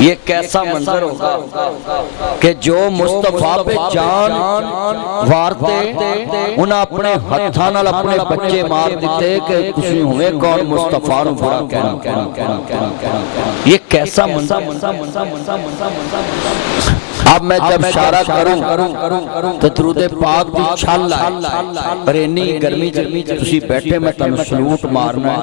ये कैसा मंजर होगा कि जो मुस्तफा पे जान वारते उन्हें अपने हत्थां नाल अपने बच्चे मार दिते कि तुसीं हुए कौन मुस्तफा नूं बुरा कहना। ये कैसा मंजर। अब मैं जब इशारा करूं तो दरूद पाक दी छल आए पर इन्नी गर्मी तुसी बैठे मैं तुहानू सलूट मारना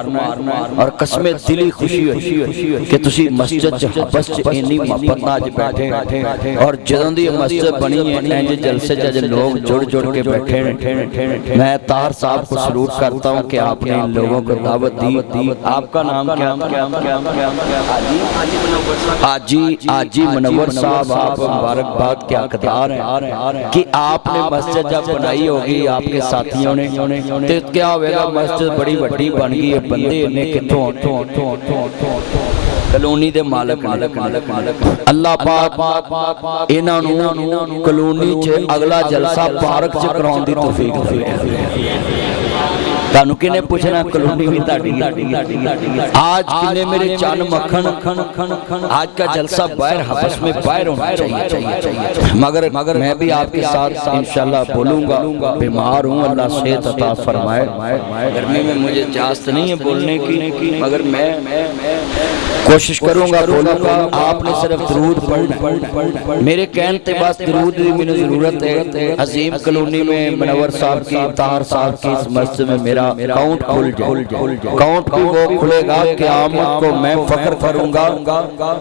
और कसमे दिली खुशी हुई कि तुसी मस्जिद च हबस च इन्नी मोहब्बत नाल बैठे और जदों दी मस्जिद बनी है इंज जलसे च लोग जुड़ के बैठे। मैं तार साहब को सलूट करता हूं कि आपने इन लोगों को दावत दी। आपका नाम क्या? हाजी मुनव्वर साहब, आप मुबारकबाद के हकदार हैं कि आपने मस्जिद जब बनाई होगी आपके साथियों ने तो क्या होगा, मस्जिद बड़ी वड्डी बन गई है, बंदे ने कितों कलोनी दे मालक अल्लाह पाक इन्हां नूं कलोनी च अगला जलसा पार्क च कराउण दी तौफीक दे। तानू किने पूछना कलोनी भी ताड़ी। आज किने मेरे चन मक्खन आज का जलसा बाहर हबस में बाहर होना चाहिए। मगर मैं भी आपके साथ इंशाल्लाह बोलूंगा। बीमार हूँ, अल्लाह सेहत अता फरमाए। गर्मी में मुझे इजाजत नहीं है बोलने की, मगर मैं कोशिश करूंगा बोलूंगा। आपने सिर्फ दरूद पढ़ना। मेरे कहने के बाद दरूद की मुझे जरूरत है। अजीम कलोनी में मुनव्वर साहब की, तार साहब की इस मस्जिद में मेरा अकाउंट खुल जाए। अकाउंट भी वो खुलेगा कि क़यामत को मैं फख्र करूंगा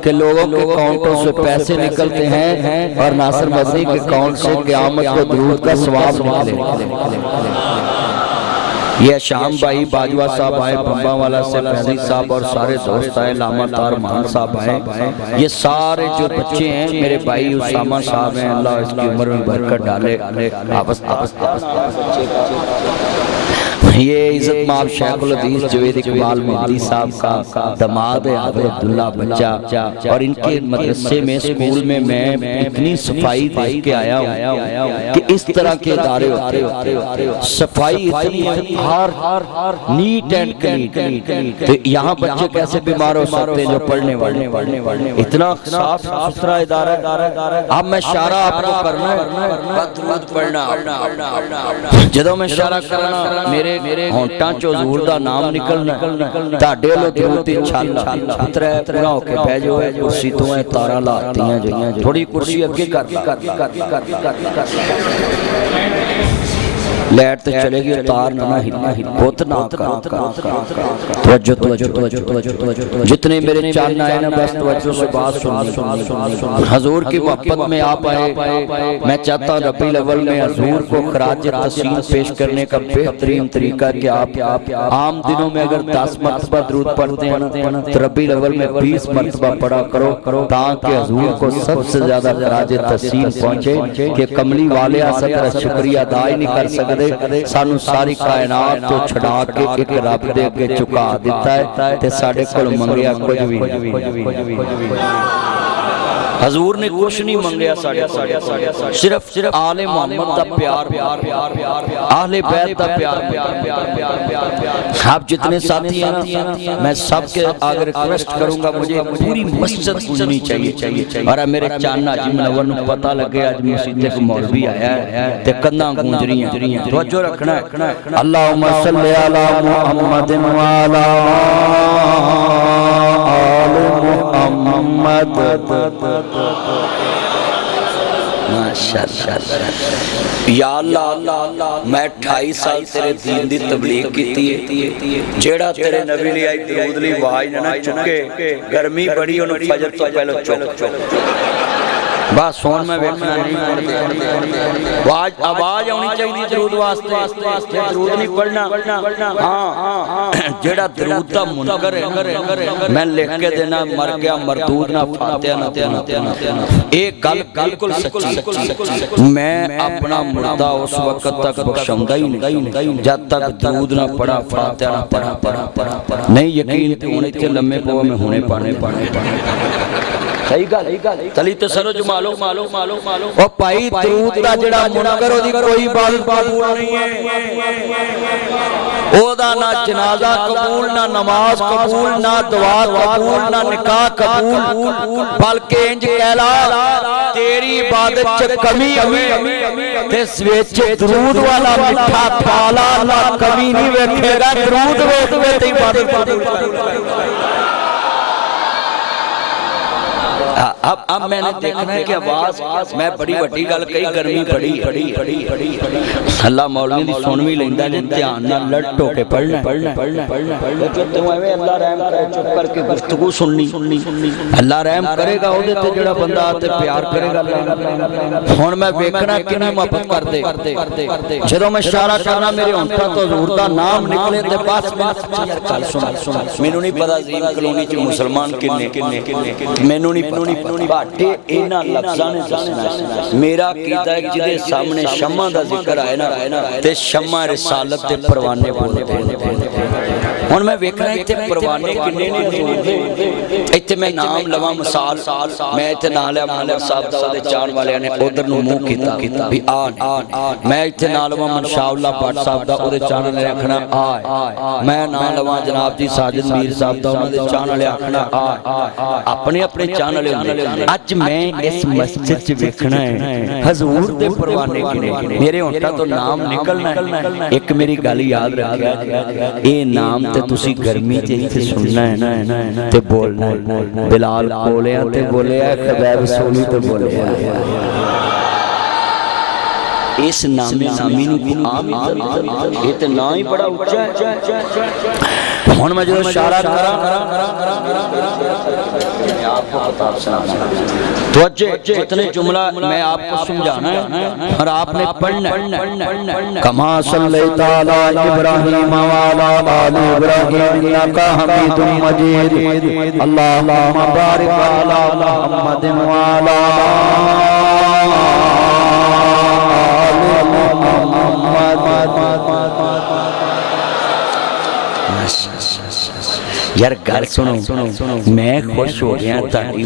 कि लोगों के अकाउंटों से पैसे निकलते हैं और नासिर मदनी के अकाउंट से क़यामत को दरूद का सवाब निकलेगा। ये शाम भाई बाजवा साहब आए, बम्बा वाला से फैजी साहब और सारे दोस्त आए, लामा तार मान साहब आए। ये सारे जो बच्चे हैं मेरे भाई उसामा साहब हैं, अल्लाह इसकी उम्र में बरकत डाले। आपस ये इज्जत माब शेखुल हदीस जवेद इकबाल मेहदी साहब का दमाद है अब्दुल्ला बच्चा। और इनके मदरसे में स्कूल में मैं इतनी सफाई देख के आया हूँ कि इस तरह के इदारे होते सफाई इतनी हर नीट एंड क्लीन। तो यहाँ बच्चे कैसे बीमार हो सकते हैं जो पढ़ने वाले इतना साफ सुथरा इदारा। अब मैं इशारा आपको करना है, पढ़ना। जदों मैं इशारा करना मेरे होंटां चों हुजूर दा नाम निकलना, तुहाडे लो दरूद दी छल उतरे पूरा होके बह जाओ। कुर्सी तो है तारा लातियां जइयां, थोड़ी कुर्सी अगे कर लाइट तो चलेगी, तार ना हिलना बहुत ना तवज्जो। जितने मेरे चाहना है ना बस तवज्जो से बात सुननी। हजूर की मोहब्बत में आप आए। मैं चाहता हूँ रबीउल अव्वल में हजूर को खराज तस्लीम पेश करने का बेहतरीन तरीका कि आप आम दिनों में अगर 10 मरतबा दरूद पढ़ते हैं ना तो रबीउल अव्वल में 20 मरतबा पढ़ा करो ताकि हजूर को सबसे ज्यादा खराज तस्लीम पहुंचे कि कमली वाले असर शुक्रिया अदा ही नहीं कर सकते। सानू सारी कायनात तो छड़ा के एक रब दे अगे झुका दिता है ते साडे कोल मंगिया कुछ भी हजूर ने कुछ नहीं मंगया, सिर्फ आले मोहम्मद का प्यार, आले बैत का प्यार। आप जितने साथी हैं ना मैं सबके आगे रिक्वेस्ट करूंगा, मुझे पूरी मस्जिद गूंजनी चाहिए। और मेरे चांद हाजी मुनव्वर नूं पता लगे आज मस्जिद एक मौलवी आया है ते कंधां गूंज रहीआं। तवज्जो रखना है। अल्लाहुम्मा सल्ली अला मुहम्मदिन व अला आले मुहम्मद। या अल्लाह मैं 28 साल तेरे दीन दी तबलीग कीती है, जेड़ा तेरे नबी ने आई दरूद ली आवाज ना चुके, गर्मी बड़ी ओनू फजर तो पहले चुक बस सोन में वेखना नहीं, आवाज आनी चाहिए दरूद वास्ते। दरूद नहीं पढ़ना। हाँ जेड़ा दरूद दा मुनकर है मैं लिख के देना मर गया मरदूद ना फातिहा ना। एक गल बिल्कुल सच्ची, मैं अपना मुर्दा उस वक्त तक बख्शाऊंगा ही नहीं जब तक दरूद ना पढ़ा, फातिहा ना पढ़ा। नहीं यकीन ते हुणे ते लम्मे पो में हुणे पाने। सही गल तली ते सरो मालो ओ भाई दरूद दा जेड़ा मुनकर ओदी कोई इबादत कबूल नहीं है। ओदा ना जनाजा कबूल, ना नमाज कबूल, ना दुआ कबूल, ना निकाह कबूल, बल्कि इंज कहला तेरी इबादत च कमी होवे ते विच दरूद वाला मिठा पाला ना कमी नहीं वेखेगा, दरूद वेखवे ते इबादत कबूल कर। अब मैंने देखना है कि आवाज मैं बड़ी वड्डी गल कही, गर्मी बड़ी अल्लाह मौलवी दी सुन भी लैंदा जे ध्यान नाल लट हो के पढ़ना जो तू एवें अल्लाह रहम करे चुप करके गुफ्तगू सुननी अल्लाह रहम करेगा ओदे ते जेड़ा बंदा ते प्यार करेगा अल्लाह। हुण मैं वेखना किन्नी मोहब्बत करदे जदों मैं इशारा करना मेरे होंठां तो हजूर दा नाम निकले ते बस गल सुन मैनू नहीं पता ज़ीम कलोनी च मुसलमान किन्ने मैनू नहीं भाटे इन्हां लफ्ज़ां ने दसना मेरा कीता है जिहदे सामने शम्मा दा जिक्र आए ना ते शम्मा रिसालत दे परवाने बोलदे। हुण मैं वेखना इत्थे परवाने किन्ने ने इत्थे मैं नाम लवां मिसाल मैं इत्थे नाम लिया मोहम्मद साहब दा ओदे चाहण वालियां ने उधर नूं मुंह कीता भी आ मैं इत्थे नाम लवां मनशाउल्ला भट्ट साहब दा ओदे चाहण वाले आखना आ मैं नाम लवां जनाब जी साजिद मीर साहब दा ओदे चाहण वाले आखना आ अपने अपने चाहण वाले हुंदे। अज मैं इस मस्जिद च वेखना है हजूर दे परवाने किने मेरे होंठां तो नाम निकलना है। एक मेरी गल याद रखिया ए नाम ते तुसी गर्मी च इत्थे सुनना है ना ते बोलना है बिलाल कोलिया ते बोलिया खदैब सोनी ते बोलिया इस नामी नूं आम ये ते ना ही बड़ा उच्चा है। हुण मैं जो इशारा करा आपको बता तो इतने जुमला मैं आपको समझाना है और आपने पढ़ना कमा सल्लैता अला इब्राहीम व अला आलि इब्राहीम इन्नका हमीदुम मजीद अल्लाहुम्मा बारिक अला मुहम्मद व अला यार गल सुनो मैं खुश हो गया ताड़ी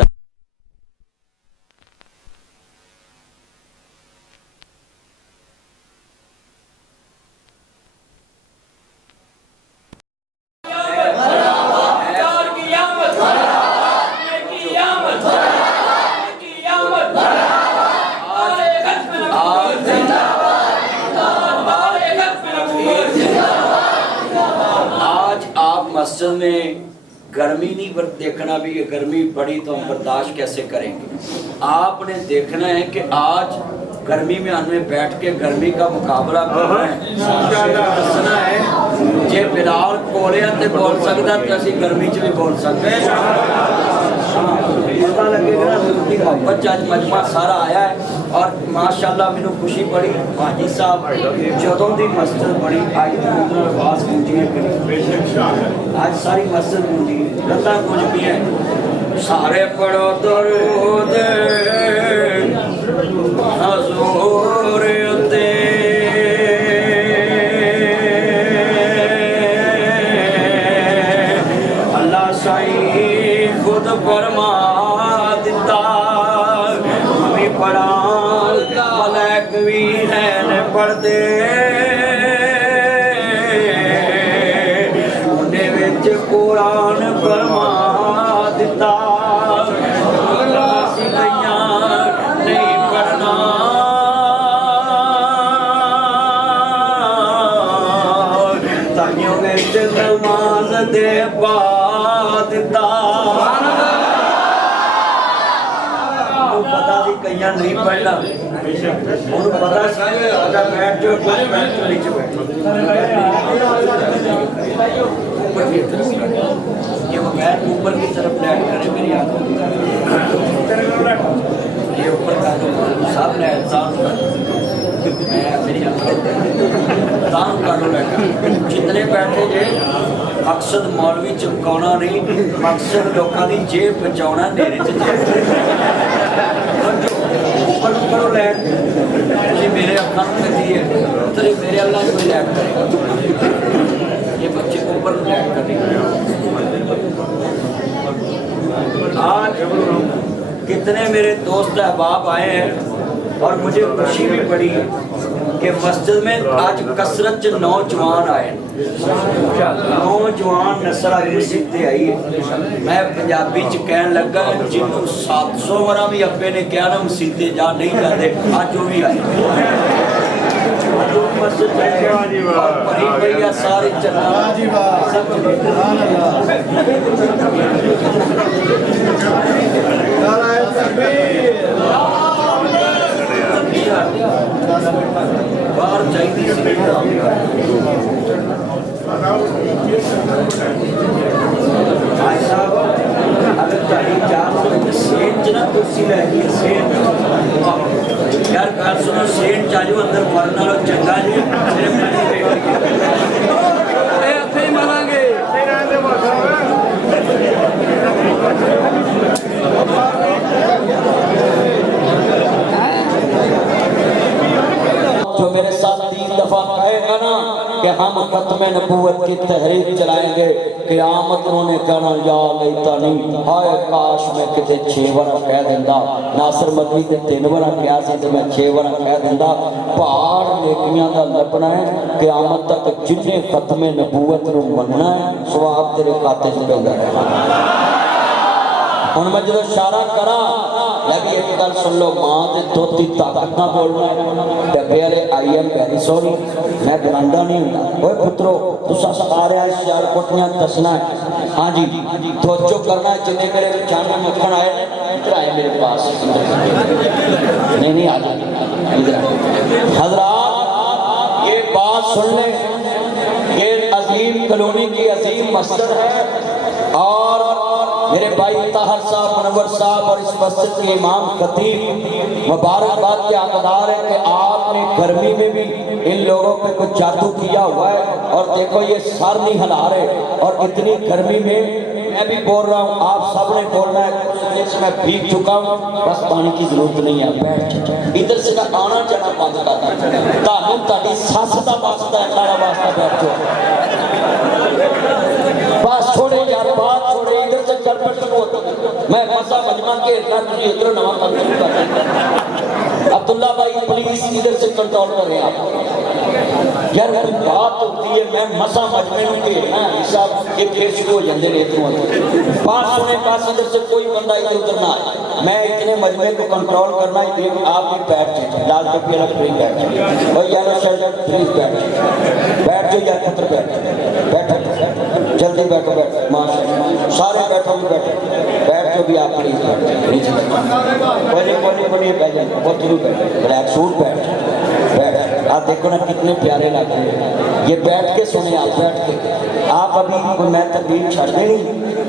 मस्जिद में गर्मी नहीं देखना भी ये गर्मी बड़ी तो हम बर्दाश्त कैसे करेंगे। आपने देखना है कि आज गर्मी में हमें बैठ के गर्मी का मुकाबला करना है जे बिलाल कोलिया ते बोल सकता तो असी गर्मी च भी बोल सकते पता लगेगा मोहब्बत आज मजमा सारा आया है। और माशाअल्लाह मैनू खुशी बड़ी हाजी साहब जदों दी मस्जिद बड़ी आज आवाज़ गूंजी है आज सारी मस्जिद गूंजी लत्तां गूंज पियां सारे पढ़ो दरूद हजूर ते अल्लाह साईं खुद फरमा दिता पढ़ा मलैक भी है पढ़दे उन्हें विच कुरान फरमा दिता नहीं पढ़ना ताइयों विच नमाज दे पा दिता पता सी कई नहीं पढ़ना पता बैठ जो नीचे ये मोबाइल ऊपर की तरफ लैंड करे मेरी ये ऊपर का सब जितने बैठे जे मकसद मौलवी चमकाना नहीं मकसद लोगों की जेब बचाना नेरे ऊपर करो लैंड मेरे अखा लगी है तो मेरे अल्लाह कोई लैंड करेगा ये बच्चे को ऊपर लैंड करेंगे। आज कितने मेरे दोस्त अहबाब आए हैं और मुझे खुशी भी पड़ी है कि मस्जिद में आज कसरत च नौजवान आए, नौजवान नस्ल आई मस्जिद ते आई है। मैं पंजाबी च कहन लगा जिन्हों 700 वरा भी अब्बे ने कहा ना मस्जिद ते जा नहीं जाते, अज वो भी आए सारी बाहर चाहिए भाई साहब अगर तारी 400 सेठ च ना कुर्सी लैगी सेठ यार गल सुनो सेठ चाहो अंदर मरन नालों चंगा जी अपने ही मारांगे जो मेरे साथ 3 दफा कहेगा ना कि हम खत्म नबूवत की तहरीक चलाएंगे, क़यामत उन्होंने कहना या लैता नहीं, हाय काश मैं किते 6 बार कह दिंदा। नासिर मदनी ते 3 बार कहा सी ते मैं 6 बार कह दिंदा। पहाड़ नेकियां दा लभना है, क़यामत तक जिन्हें खत्म नबूवत नूं मनना है सवाब तेरे खाते च पैंदा रहेगा। हुण मैं जो इशारा करा लगी एक गल सुन लो, मां ते दोती ताकत ना बोलना डब्बे वाले आई एम वेरी सॉरी मैं बुलांदा नहीं हूं। ओए पुत्रो तुसा सारे चार कोठियां दसना है। हाँ जी तवज्जो करना, जिन्हें मेरे जाने मक्खन आए इधर आए मेरे पास, नहीं नहीं आ जाए हजरात ये बात सुन ले, ये अजीम कॉलोनी की अजीम मस्जिद है और मेरे भाई ताहर साहब मुनव्वर साहब और इस मस्जिद के इमाम खतीब मुबारकबाद के हकदार है कि आपने गर्मी में भी इन लोगों पे कुछ जादू किया हुआ है। और देखो ये सर नहीं हिला रहे, और इतनी गर्मी में मैं भी बोल रहा हूँ, आप सब ने बोलना है, मैं भीग चुका हूँ, बस पानी की जरूरत नहीं है, बैठ इधर से ना आना जाना बंद करना, ताहू ताड़ी सस का वास्ता है, तारा वास्ता बैठ जाओ बस छोड़े यार बात छोड़े, इधर से गड़बड़ शुरू होती। मैं मसा मजमा के इधर नवा अब्दुल्ला भाई प्लीज इधर से कंट्रोल करें आप यार, बात होती है मैं मसा मजमे में भेजना हिसाब ये फिर शुरू हो जाते हैं। बात सुने पास इधर से कोई बंदा इधर उधर ना आए, मैं इतने मजमे को कंट्रोल करना है। आप भी बैठ जाए, लाल टोपी वाला प्लीज बैठ जाए, और यार शर्ट प्लीज बैठ जाओ यार, खतर बैठो जल्दी बैठो बैठो माशा सारे बैठो भी बैठ जो भी आप प्लीज नीचे बोलिए बैठ जाए, बहुत जरूर बैठे ब्लैक सूट बैठ आप देखो ना कितने प्यारे लग रहे हैं। ये बैठ के सुने आप, बैठ के आप अभी मैं तकलीफ छड़ नहीं,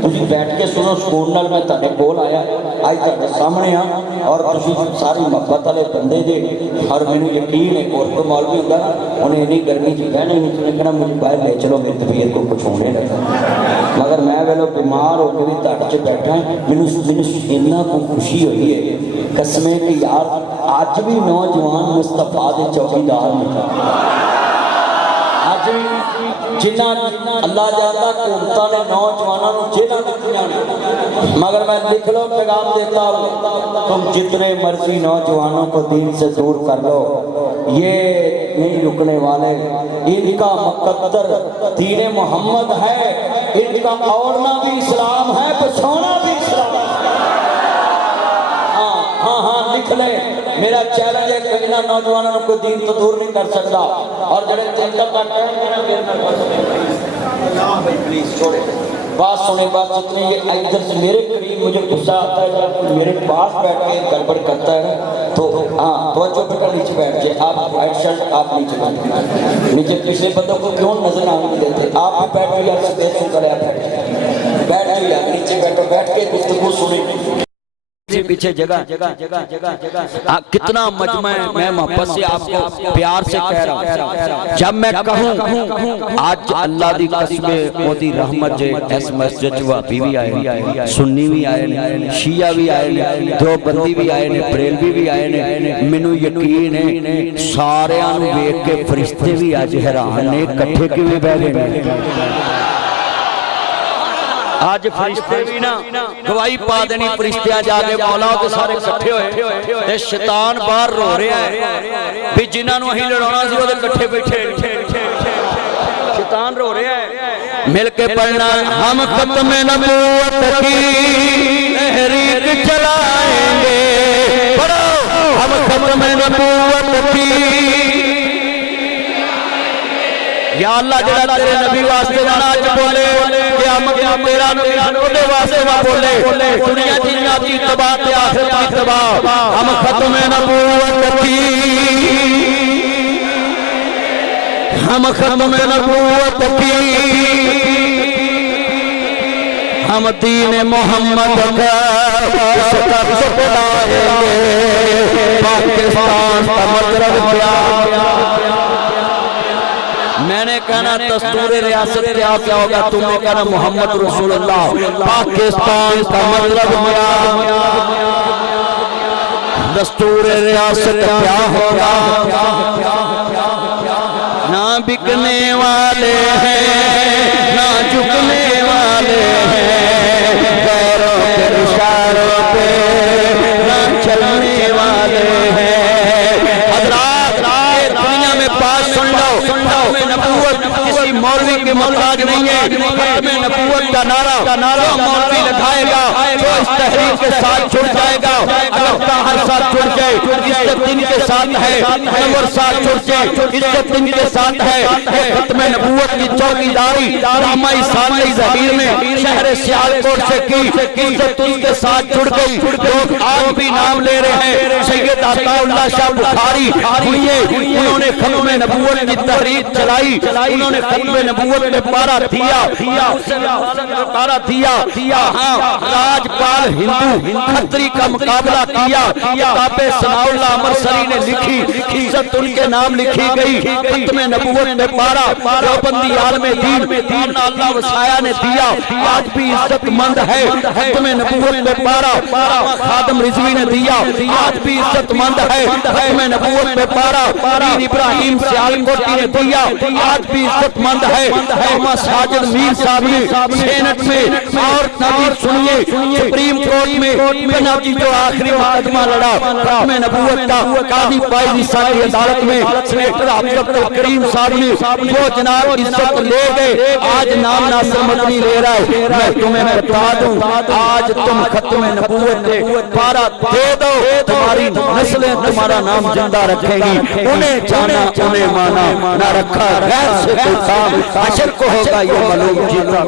तुम बैठ के सुनो सुकून नाल। मैं तुहाडे कोल आया अज तुहाडे सामने हाँ, और तुम सारी मुहब्बत वाले बंदे जे, और मैनूं यकीन है कोर्ट तो मौलवी हुंदा ना उन्हें इन्नी गर्मी च बहना ही नहीं, कहना मुझे बाहर ले चलो मेरी तबीयत को कुछ होने लगा, मगर मैं वेलो बीमार हो के भी तुहाडे च बैठा मैनूं इन्ना को खुशी हुई है कसमें कि यार अज भी नौजवान मुस्तफा के चौकीदार ने, अज भी जिन्ना अल्लाह जाता हुकूमतां ने नौजवानों को जेलां दित्तियां ने, मगर मैं लिख लो पैगाम देता हूं, तुम जितने मर्जी नौजवानों को दीन से दूर कर लो ये नहीं रुकने वाले। इनका मुकद्दर दीन मोहम्मद है, इनका औरना भी इस्लाम है, बछौना भी इस्लाम है। हाँ लिख ले, मेरा चैलेंज है कि इन नौजवानों को दीन तो दूर नहीं कर सकता, और जड़े प्लीज छोड़े बात सुने बात जितने ये इधर से मेरे करीब मुझे गुस्सा आता है जब मेरे पास बैठ के गड़बड़ करता है तो हाँ तो बेटा नीचे बैठ जाए, आप वाइट शर्ट आप नीचे पिछले बंदों को क्यों नजर आने देते, आप भी बैठ जाइए, बैठ जाइए नीचे बैठो, बैठ के गुफ्तगू सुने पीछे जगह कितना मजमा है। मैं मोहब्बत से आपको प्यार से कह रहा हूँ, जब मैं कहूँ आज अल्लाह दी कसम मोदी रहमत जे इस मस्जिद च वाबी भी आए, सुन्नी भी आए, शिया भी आए, दो बंदी भी आए, बरेलवी भी आए, मैनू यकीन है सारियां नूं वेख के फरिश्ते भी अज हैरान ने कट्ठे किवें बह गए। आज फरिश्ते भी ना गवाही पा देनी, फरिश्ते जाके मौला के सारे इकट्ठे होए ते शैतान बाहर रो रहा है भी जिन्होंने असीं लड़ाउणा सी ओहदे इकट्ठे बैठे, शैतान रो रहा है। मिल के पढ़ना, हम खत्म नबूवत की तहरीक चलाएंगे, पढ़ो हम खत्म नबूवत की। या अल्लाह जेड़ा तेरे नबी वास्ते ना आज बोले क़यामत में तेरा नबी ओदे वास्ते ना बोले, दुनिया की नाती तबाह ते आखिरत की तबाह। हम खत्म नबूवत की, हम खत्म नबूवत की, हम दीन मोहम्मद का सत्य लाएंगे। पाकिस्तान का मतलब क्या? मैंने कहना दस्तूर रियासत क्या क्या होगा, तुमने कहना मोहम्मद रसूलुल्लाह। पाकिस्तान का मतलब क्या? दस्तूर रियासत क्या होगा? ना बिकने वाले हैं ना झुकने वाले हैं, पैरों के इशारों पे ना चलने वाले हैं। हज़रात दुनिया में बात सुन लो, नबूवत किसी मौलवी के मोहताज नहीं है। खत्म नबूवत का नारा जो मौलवी लगाएगा जो इस तहरीक के साथ जुड़ जाएगा, अगर हर साथ जुड़ जाए, इज्जत दिन के साथ है, नवर साथ जुड़ जाए, इज्जत दिन के साथ है। खत्म नबूवत की चौकीदारी रामाई साले ज़हीर में शहर सियालकोट से की, इज्जत उनके साथ जुड़ गई। लोग आज भी नाम ले रहे हैं सैयद अताउल्लाह शाह बुखारी, उन्होंने खत्म नबूवत की तहरीक चलाई, उन्होंने खत्म नबूवत में पारा दिया, हाँ राजपाल हिंदू खत्री का मुकाबला किया। किताबे सनाउल्लाह अमरसरी ने लिखी, इज्जत उनके नाम लिखी गई। खत्म नबूवत में पारा देवबंदी आलमे दीन अल्लाह वसाया ने दिया, आज भी इज्जतमंद है। खत्म नबूवत में पारा खादम रिजवी ने दिया, आज भी इज्जतमंद है। खत्म नबूवत में पारा इब्राहिम सियालकोटी ने दिया, आज भी इज्जतमंद है। मोहम्मद साजिद मीर साहब ने सेनेट में और नबी सुनिए सुप्रीम कोर्ट में बेनज़ीर जो आखिरी मुकदमा लड़ा खत्म नबूवत का, काजी पाइजी सारी अदालत में सेनेटर अब्दुल करीम साहब ने वो जनाब इज्जत ले गए, आज नाम नासिर मदनी ले रहा है। मैं तुम्हें बता दूं, आज तुम खत्म नबूवत से पारा दे दो, तुम्हारी नस्लें तुम्हारा नाम जिंदा रखेंगी। उन्हें जाना उन्हें माना, ना रखा गैर से कोई काम, अशर को होगा ये मालूम जीता।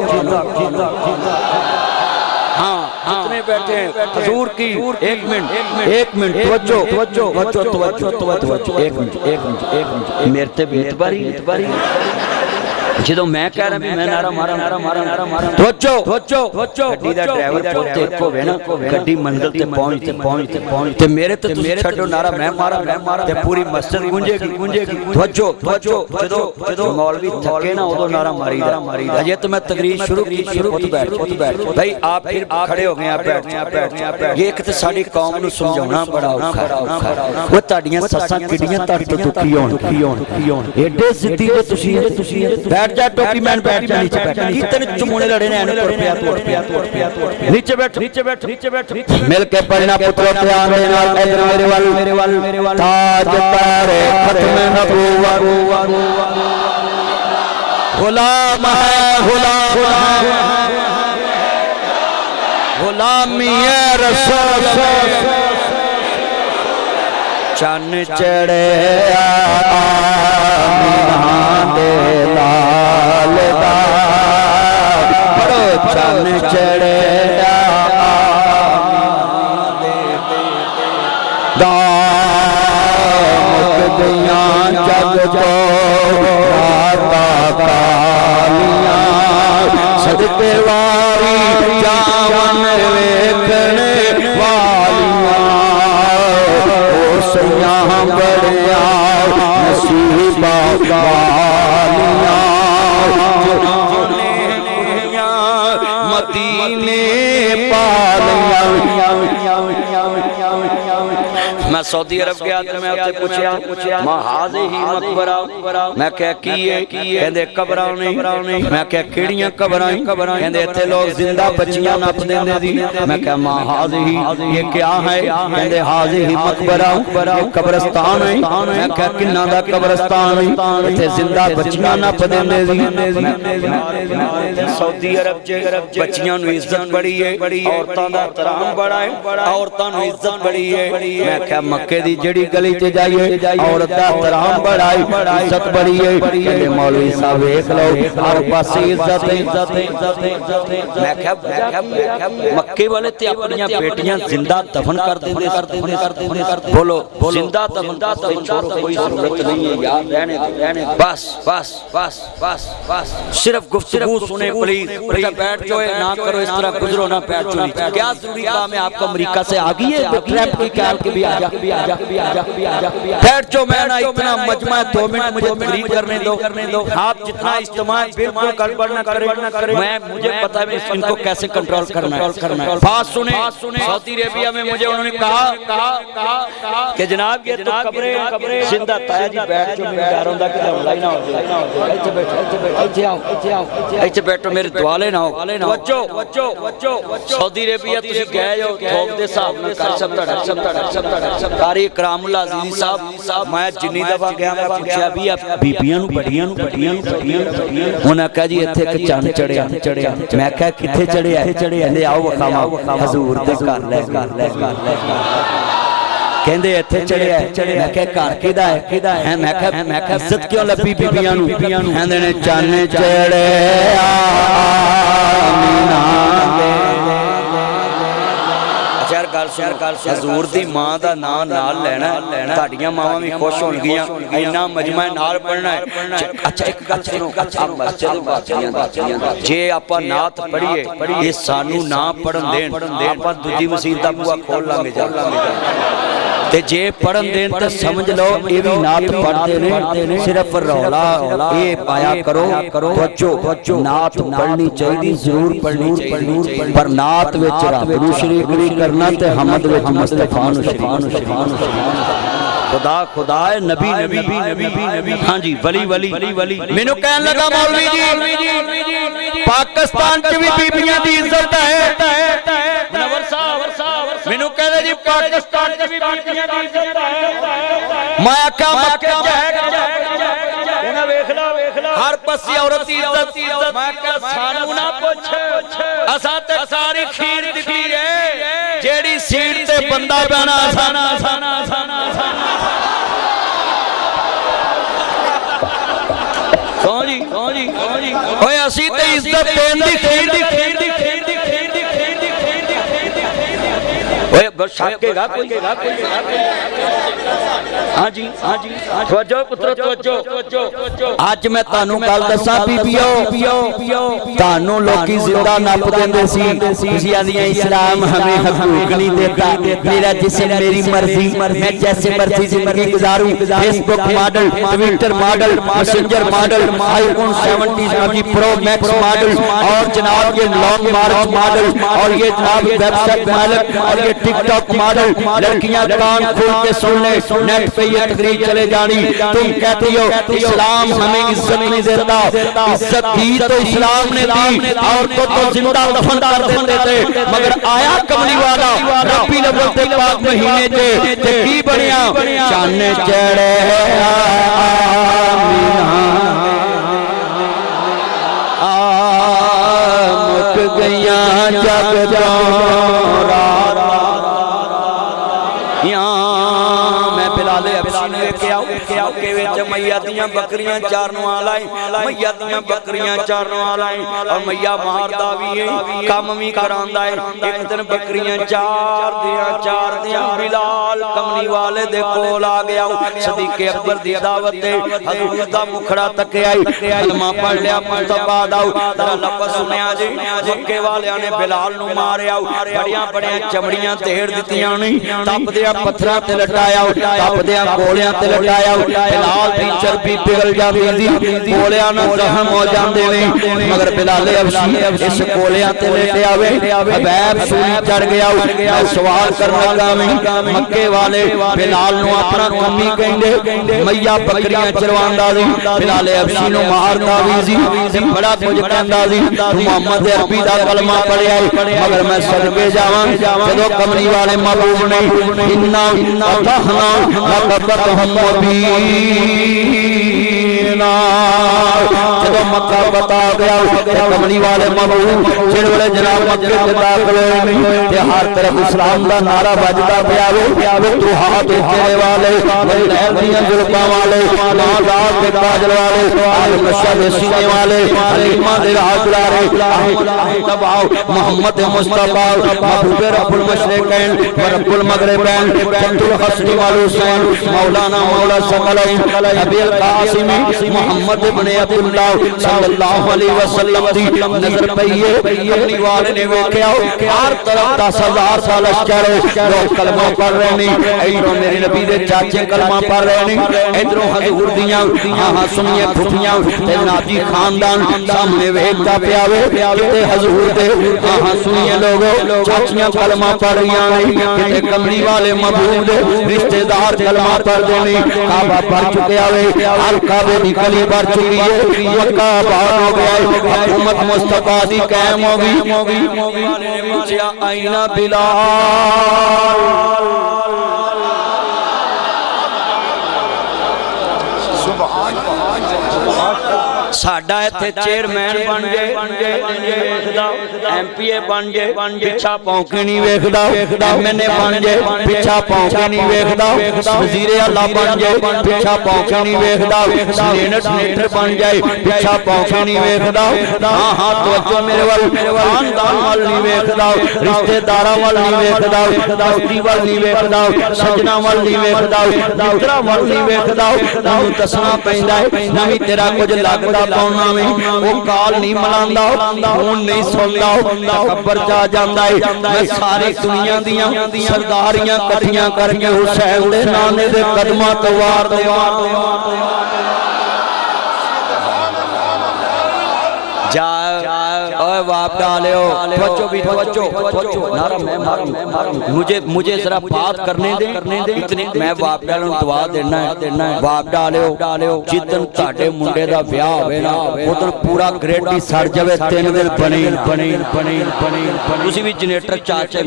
हाँ जितने बैठे हैं हजूर की एक मिनट तवज्जो एक मिनट मेरे ते बेतबारी जो मैं कह रहा भी मैं नारा मारा गड्डी दा ड्राइवर पोते को वे ना गड्डी मंजिल ते पहुंच ते मेरे ते छड्डो नारा मैं मारा ते पूरी मस्जिद गूंजेगी। जो मौलवी थके ना उदो नारा मारी अजे तो मैं तकरीर शुरू की बैठ भाई आप फिर खड़े हो गए आप बैठ ये एक ते साडी कौम नु समझाउणा बड़ा औखा। वो ताड़ियां सस्सां किड्डियां तक तो दुखी होण एडे जिद्दी जे तुसी बैठ जा टोपी मैन बैठ जा नीचे बैठ कितने चुमोने लड़े ने तोड़ पिया नीचे बैठ मिल के पढ़ना पुत्रों ध्यान देना इधर मेरे वाल ताज तारे खत्म नबूवत गुलाम है गुलामी है रसूल चन चढ़े चन चढ़े जग तो कालियां सदके वारी जावन वेखने वालियां ओसियां बड़िया नसीबा वालियां मदीने पालियां मैं सऊदी अरब गया तो मैं उत्थे पूछया मां हाज़े ही मकबरा मैं कहा की है कहंदे कबरां ने मैं कहा किहड़ियां कबरां कहंदे इत्थे लोग जिंदा बच्चियां नप देंदे दी मैं कहा मां हाज़े ही ये क्या है कहंदे हाज़े ही मकबरा कब्रिस्तान है मैं कहा किन्ना दा कब्रिस्तान है इत्थे जिंदा बच्चियां नप देंदे दी सऊदी अरब च बच्चियां नूं इज्जत बड़ी है औरतां दा एहतराम बड़ा है औरतां नूं इज्जत बड़ी है मैं क्या मक्के दी जड़ी गली च जाइए औरत दा एहतराम बड़ा है इज्जत बड़ी है कहंदे मौलवी साहब देख लो हर पासे इज्जत है मैं क्या मक्के वाले ते अपनियां बेटियां जिंदा दफन कर देंदे बोलो जिंदा दफन कोई जरूरत नहीं है यार रहने बस बस बस बस बस सिर्फ गुफ्तगू सुने प्लीज बैठ जाओ ना करो इस तरह गुजरो ना बैठ जाओ क्या जरूरी काम है आपको अमेरिका से आ गई है ट्रैप की कैल के भी आ जा बैठ जाओ मैं ना इतना मजमा 2 मिनट मुझे तकरीर करने दो आप जितना इज्तिमा बिल्कुल गड़बड़ ना करें मैं मुझे पता है इनको कैसे कंट्रोल करना है बात सुने सऊदी अरेबिया में मुझे उन्होंने कहा कि जनाब ये तो कब्रें जिंदा ताया जी बैठ जाओ मेरा डर होंदा कि हमला ही ना हो जाए ਇੱਥੇ ਬੈਠੋ ਮੇਰੇ ਦੁਆਲੇ ਨਾ ਹੋ ਵਜੋ सऊदी अरेबिया ਤੁਸੀਂ ਗਏ ਹੋ ਥੋਕ ਦੇ ਹਿਸਾਬ ਨਾਲ ਕਰ ਸਭ ਕਾਰੀ ਇਕਰਾਮੁਲ ਅਜ਼ੀਜ਼ ਸਾਹਿਬ ਮੈਂ ਜਿੰਨੀ ਦਫਾ ਗਿਆ ਮੈਂ ਪੁੱਛਿਆ ਵੀ ਆ ਬੀਬੀਆਂ ਨੂੰ ਬੜੀਆਂ ਨੂੰ ਉਹਨਾਂ ਕਹਾ ਜੀ ਇੱਥੇ ਇੱਕ ਚੰਨ ਚੜਿਆ ਮੈਂ ਕਿਹਾ ਕਿੱਥੇ ਚੜਿਆ ਕਹਿੰਦੇ ਆਓ ਵਿਖਾਵਾਂ ਹਜ਼ੂਰ ਦੇ ਘਰ ਲੈ कहंदे इत्थे चढ़िया मैं क्या घर किदा है मैं क्या इज्जत क्यों लभी बीबियां नूं कहंदे ने चन्न चढ़िया मीना दे हजूर दी मां दा नाम नाल लेना तुहाडियां मावां भी खुश होणगियां इन्ना मजमा नाल पढ़ना है अच्छा एक गल सुनो जे आपां नात पढ़ीए ये सानू ना पढ़न देन आपां दूजी मसीत दा बूहा खोल लांगे जा ते जे पढ़न देन तो समझ लो ये भी नात पढ़ते ने सिर्फ रौला ये पाया करो बच्चो नात पढ़नी चाहिए जरूर पढ़नी चाहिए पर नात विच रब नूं शरीक नहीं करना ते हमद विच मुस्तफा नूं शरीक खुदा है नबी हां जी वली मेनू कहन लगा मौलवी जी पाकिस्तान च भी बीबियां दी इज्जत है मुनव्वर साहब मेनू कहदे जी पाकिस्तान च भी बीबियां दी इज्जत है मैं आख्या मक्के च है उन्हें वेख ला हर पासे औरत दी इज्जत मैं आख्या सानू ना पुछ असा ते सारी खीर दिखी है जेड़ी सीट ते बंदा बैना आसाना कौन जी ओए असी ते इज्जत देन दी खीर दी ओए बस शाकेगा कोई हां जी तवज्जो पुत्रो तवज्जो आज मैं तानू गल दसा बीबियो तानू लोकी जिंदा नप देंदे सी तुसी आंदियां इस्लाम हमें हकूक नहीं देता मेरा जिस्म मेरी मर्जी मैं जैसे मर्जी जिंदगी गुजारूं Facebook model Twitter model Messenger model iPhone 70 pro max model और जनाब ये लॉन्ग मार्च मॉडल और ये जनाब वेबसाइट मालिक और ये टिकटॉक मॉडल लड़कियां कान खोल के सुन ले नेट पे ये तकरीर चले जानी तुम कहती हो इस्लाम हमें इज्जत नहीं देता इज्जत दी तो इस्लाम ने दी औरतों को जिंदा दफन कर देते थे मगर आया कमली वाला रबी अव्वल ते पाक महीने ते की बनिया चन्न चढ़िया मुक गईया जग मैया दियां बकरियां चारन वालाई मैया दियां बकरियां चारन वालाई और मैया मारदा भी है काम भी करांदा है एक दिन बकरियां चार दियां बिलाल कमली वाले दे कोल आ गया सदीके अकबर दी दावत ते हजूर दा मुखड़ा तके आई कलमा पढ़ लिया मुस्तफा दा तेरा लफ्ज़ सुनिया जी मक्के वालियां ने बिलाल नु मारिया बड़ियां चमड़ियां तेड़ दित्तियां नहीं तपदियां पत्थरां ते लटाया तपदियां गोलियां ते लटाया बिलाल दी चर्बी पिघल जाती थी गोलियां ना जख्म हो जाते ने मगर बिलाल अफसी इस गोलियां ते लेटे आवे हबैब सूली चढ़ गया मैं सवाल करने लगा मैं मक्के वाले बिलाल नूं अपना कमी कहंदे मैया बकरियां चरवांदा सी बिलाल अफसी नूं मारदा भी सी ते बड़ा कुछ कहंदा सी मुहम्मद अरबी दा कलमा पढ़िया मगर मैं सदके जावां जदों कमली वाले महबूब ने इन्ना अतहना लकबतहुम मुबीना जदों मक्का बता गया कमली वाले महबूब जिस वेले जनाब मक्के ते दाखल होए ते हर तरफ इस्लाम दा नारा बजदा पिया वे तू हाथ तेरे वाले लहर दियां जुल्फां वाले नाज़ात दे काजल वाले आल मशा दे सीने वाले हलीमा दे हाजरारे तबाओ मोहम्मद मुस्तफा महबूब रब्बुल मशरिकैन व रब्बुल मगरिबैन जद्दुल हसन वल हुसैन मौलाना मौला सकलैन अबील कासिम मोहम्मद इब्न अब्दुल्लाह सल्लल्लाहु अलैहि वसल्लम दी नजर पईए कमली वाले ने वेख्या हर तरफ 10,000 साल लश्कर लोग कलमा पढ़ रहे ने इधरों मेरे नबी दे चाचे कलमा पढ़ रहे ने इधरों हजूर दियां हां सुनिए फुफियां ते नाजी खानदान सामने वेखदा पिया वे ते हजूर दे हां सुनिए लोगो चाचियां कलमा पढ़ रहीआं ने ते कमली वाले महबूब दे रिश्तेदार कलमा पढ़ दे ने काबा पढ़ चुकिया वे अल काबे दी गली पढ़ चुकी है मक्का आबाद हो गया हुकूमत मुस्तफा दी कायम हो गई वाले ने पूछया आईना बिलाल साडा इत्थे चेयरमैन बन गए एमपीए बन गए पिछा भौंके नहीं वेखदा एमएनए बन गए पिछा भौंके नहीं वेखदा वजीरे आला बन गए पिछा भौंके नहीं वेखदा सीनेटर बन जाए पिछा भौंके नहीं वेखदा हां हां तवज्जो मेरे वाल खानदान वाल नहीं वेखदा रिश्तेदारां वाल नहीं वेखदा दोस्ती वाल नहीं वेखदा सजना वाल नहीं वेखदा मित्रा वाल नहीं वेखदा तैनूं दसना पैंदा है नहीं तेरा कुछ लगदा पाउना में वो काल नहीं मलांदा खून नहीं सुनदा खबर जा जांदा है मैं सारी दुनिया दियां सरदारियां कठियां करके हुसैन दे नाने दे कदमां तो वार देवां जा ओए बाप डालियो बच्चों भी बच्चों नारा मैं मारूं मुझे जरा बात करने दे इतने मैं बाप डालों दुआ देना है बाप डालियो जिदन ताडे मुंडे दा ब्याह होवे ना उदन पूरा ग्रेडी सड़ जावे 3 दिन बने तुसी भी जनरेटर चाचे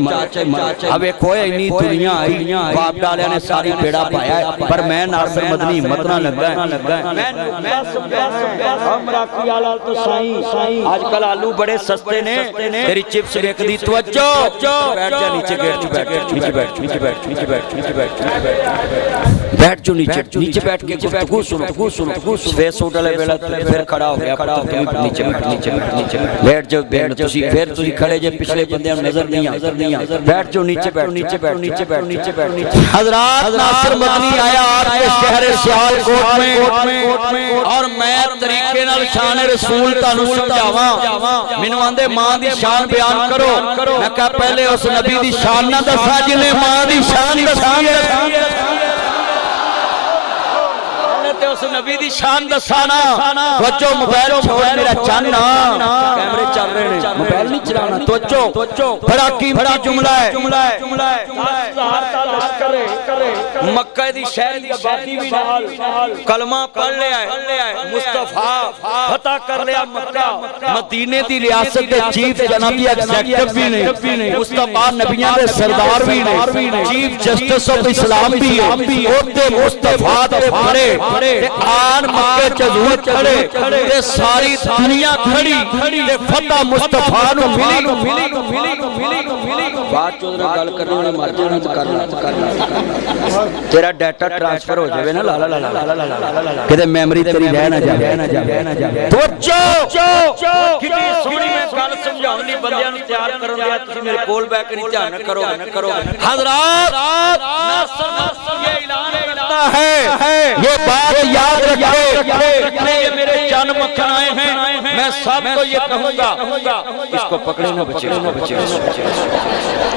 आ वेखो इन्नी दुनिया आई बाप डालिया ने सारी बेड़ा पाया पर मैं नासिर मदनी हिम्मत ना लगा मैं मराकी वाला तो साईं आजकल आलू बड़े सस्ते ने तेरी चिप्स देख दी तवज्जो बैठ जा नीचे गेट पे बैठ जो नीचे बैठ के गुफ्तगू सुनो फेस सूट वाले बेला फिर खड़ा हो गया नीचे बैठ जाओ फिर तुसी खड़े जे पिछले बंदे नजर नहीं बैठ जो नीचे बैठ हजरात नासिर मदनी आया आपके शहर सियालकोट में और मैं तरीके नाल शान रसूल तानू समझावां मैनू आंदे मां दी शान बयान करो मैं कहा पहले उस नबी दी शान ना दसा जिन्हें मां दी शान दसांगे उस नबी दी शान दसाना बच्चों मोबाइल छोड़ मेरा चानना कैमरे चल रहे हैं मोबाइल नहीं चलाना तवज्जो बड़ा कीमती जुमला है 10,000 साल करे मक्का दी शहर दी आबादी भी नाल कलमा पढ़ लिया है मुस्तफा फतह कर लिया मक्का मदीने दी रियासत दे चीफ जनाब दी एग्जीक्यूटिव भी ने मुस्तफा नबियां दे सरदार भी ने चीफ जस्टिस ऑफ इस्लाम भी है ओते मुस्तफा दे बारे ते आन मक्के च हजूर खड़े ते सारी दुनिया खड़ी ते फतह मुस्तफा नु मिली बात चोदरा गल करने वाले मर जाना तो करना तेरा डाटा ट्रांसफर हो जावे ना ला किते मेमोरी तेरी रह ना जावे तो कितनी सोहनी मैं गल समझाउण लई बंदियां नु तैयार करन दिया तुसीं मेरे कोल बैक नहीं ध्यान करो हजरात ये ऐलान करता है ये बात याद रखे ये मेरे चंद मक्खन आए हैं मैं सबको ये कहूंगा, इसको पकड़े ना बचे,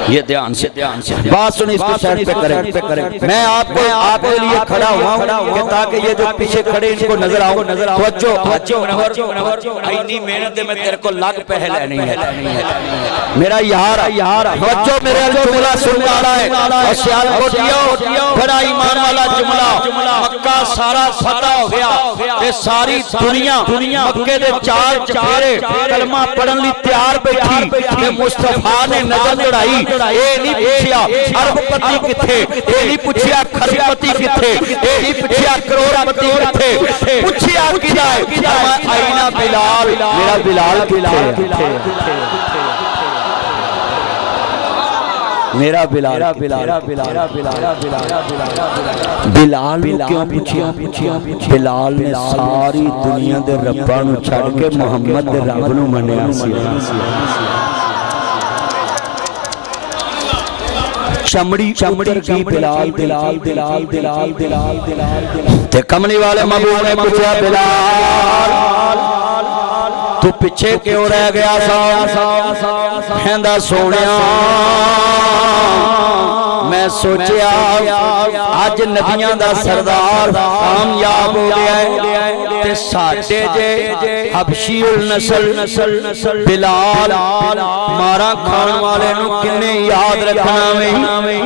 ये ध्यान से बात सुनिए, इसको साइड पे करें। मैं आपको आपके लिए खड़ा हुआ हूं ताकि ये जो पीछे खड़े इनको नजर आओ। इतनी मेहनत मैं तेरे को लग पहले नहीं है मेरा यार बच्चों, मेरे जुमला सुनने वाला है और सियालकोट बड़ा ईमान वाला जुमला। मक्का सारा फतह हो गया ते सारी दुनिया मक्के दे चार चफेरे कलमा पढ़न लई तैयार बैठी ते मुस्तफा ने नजर चढ़ाई। ये नहीं पूछया अरबपति किथे, ये नहीं पूछया खरबपति किथे, ये नहीं पूछया करोड़पति किथे, पूछया किदा है आईना बिलाल, मेरा बिलाल किथे, मेरा बिलाल बिलाल क्यों पूछिया? बिलाल ने सारी दुनिया दे रब्बा नू छड़ के मुहम्मद दे रब नू मन्निया सी। चमड़ी की बिलाल ते कमली वाले महबूब ने पूछा, बिलाल तू पीछे क्यों रह गया सा? कहंदा सोनिया मैं सोचिया अज नबियां दा सरदार कामयाब हो गया है ते साडे जे हबशीउल नस्ल बिलाल मारा खान वाले नू किन्ने याद रखना वे।